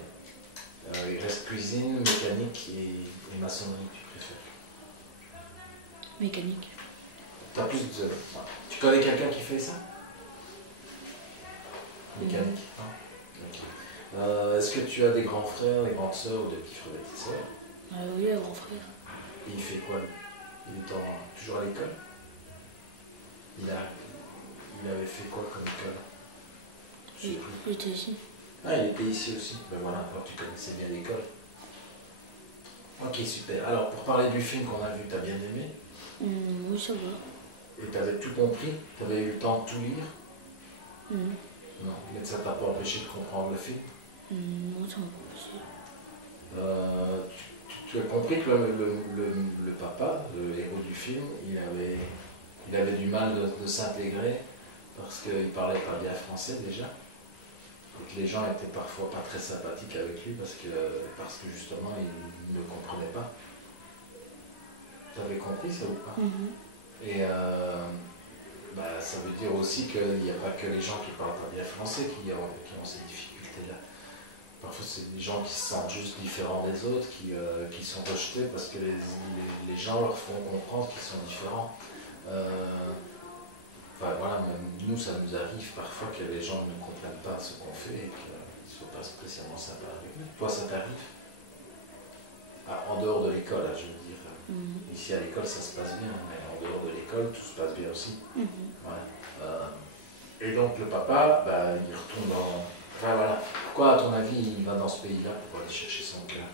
Il reste cuisine, mécanique et maçonnerie, tu préfères? Mécanique. T'as plus de... Tu connais quelqu'un qui fait ça? Mécanique. Est-ce que tu as des grands frères, des grandes sœurs ou des petits frères et petites sœurs? Oui, un grand frère. Et il fait quoi lui? Il est toujours à l'école? Il avait fait quoi comme école? Je sais plus. Il était ici. Ah, il était ici aussi. Ben voilà, alors tu connaissais bien l'école. Ok, super. Alors, pour parler du film qu'on a vu, t'as bien aimé? Oui, ça va. Et t'avais tout compris? T'avais eu le temps de tout lire? Mm. Non, mais ça t'a pas empêché de comprendre le film? Non, ça m'a pas empêché. Tu as compris que le papa, le héros du film, il avait du mal de s'intégrer parce qu'il parlait pas bien français déjà. Et que les gens étaient parfois pas très sympathiques avec lui parce que justement il ne comprenait pas. Tu avais compris ça ou pas? Et ça veut dire aussi qu'il n'y a pas que les gens qui parlent pas bien français qui ont ces difficultés-là. Parfois, c'est des gens qui se sentent juste différents des autres, qui sont rejetés parce que les gens leur font comprendre qu'ils sont différents. Voilà, même nous, ça nous arrive parfois que les gens ne comprennent pas ce qu'on fait et qu'ils ne soient pas spécialement sympas avec nous. Toi, ça t'arrive? En dehors de l'école, je veux dire. Ici, à l'école, ça se passe bien, mais en dehors de l'école, tout se passe bien aussi. Ouais. Et donc, le papa, il retourne dans... Enfin, voilà. Pourquoi, à ton avis, il va dans ce pays-là pour aller chercher son cœur?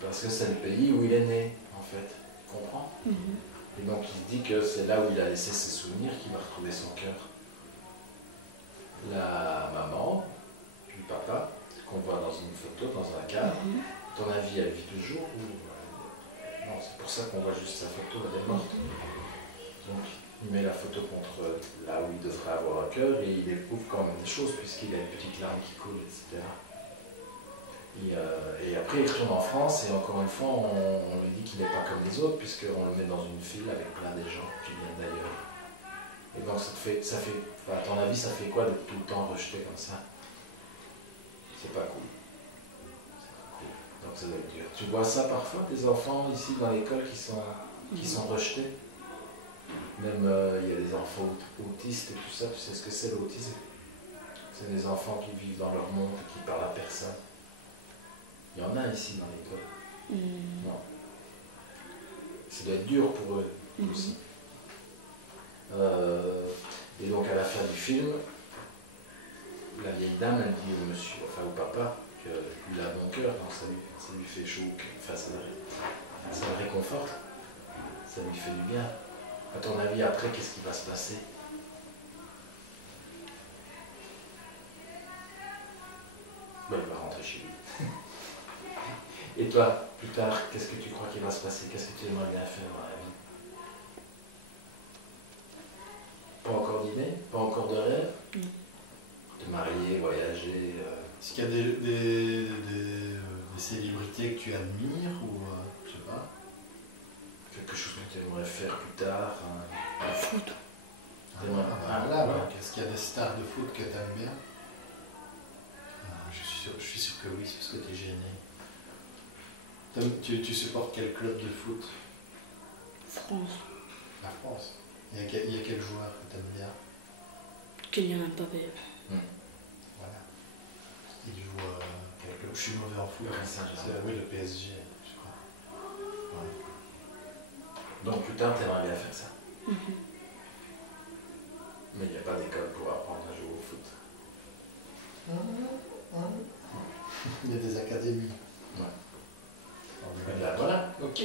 Parce que c'est le pays où il est né, en fait. Tu comprends? Et donc, il se dit que c'est là où il a laissé ses souvenirs qu'il va retrouver son cœur. La maman du papa, qu'on voit dans une photo, dans un cadre, à ton avis, elle vit toujours ou... Non, c'est pour ça qu'on voit juste sa photo, elle est morte. Donc, il met la photo contre là où il devrait avoir un cœur et il éprouve quand même des choses puisqu'il a une petite larme qui coule, etc. Et après, il retourne en France et encore une fois, on lui dit qu'il n'est pas comme les autres puisqu'on le met dans une file avec plein de gens qui viennent d'ailleurs. Et donc, à ton avis, ça fait quoi d'être tout le temps rejeté comme ça? C'est pas cool. Donc ça doit être dur. Tu vois ça parfois, des enfants ici dans l'école qui sont rejetés? Même il y a des enfants autistes et tout ça, tu sais ce que c'est l'autisme? C'est des enfants qui vivent dans leur monde et qui parlent à personne. Il y en a ici dans l'école. Non. Ça doit être dur pour eux aussi. Et donc à la fin du film, la vieille dame, elle dit au monsieur, enfin au papa, qu'il a un bon cœur, donc ça lui fait chaud, enfin ça le réconforte, ça lui fait du bien. À ton avis, après, qu'est-ce qui va se passer? Il va rentrer chez lui. Et toi, plus tard, qu'est-ce que tu crois qu'il va se passer? Qu'est-ce que tu aimerais bien faire dans la vie? Pas encore d'idées? Pas encore de rêve? Te marier, voyager? Est-ce qu'il y a des célébrités que tu admires ou je sais pas? Quelque chose que tu aimerais faire plus tard? Foot. Est-ce qu'il y a des stars de foot que tu aimes bien? Je suis sûr que oui, c'est parce que tu es gêné. Tu supportes quel club de foot? France. La France. Il y a quel joueur que tu aimes bien? Kylian Mbappé. Voilà. Il joue quel club? Je suis mauvais en foot. Oui, le PSG, je crois. Ouais. Donc plus tard, tu aimerais bien faire ça? Mais il n'y a pas d'école pour apprendre à jouer au foot. Il y a des académies. Voilà, ok.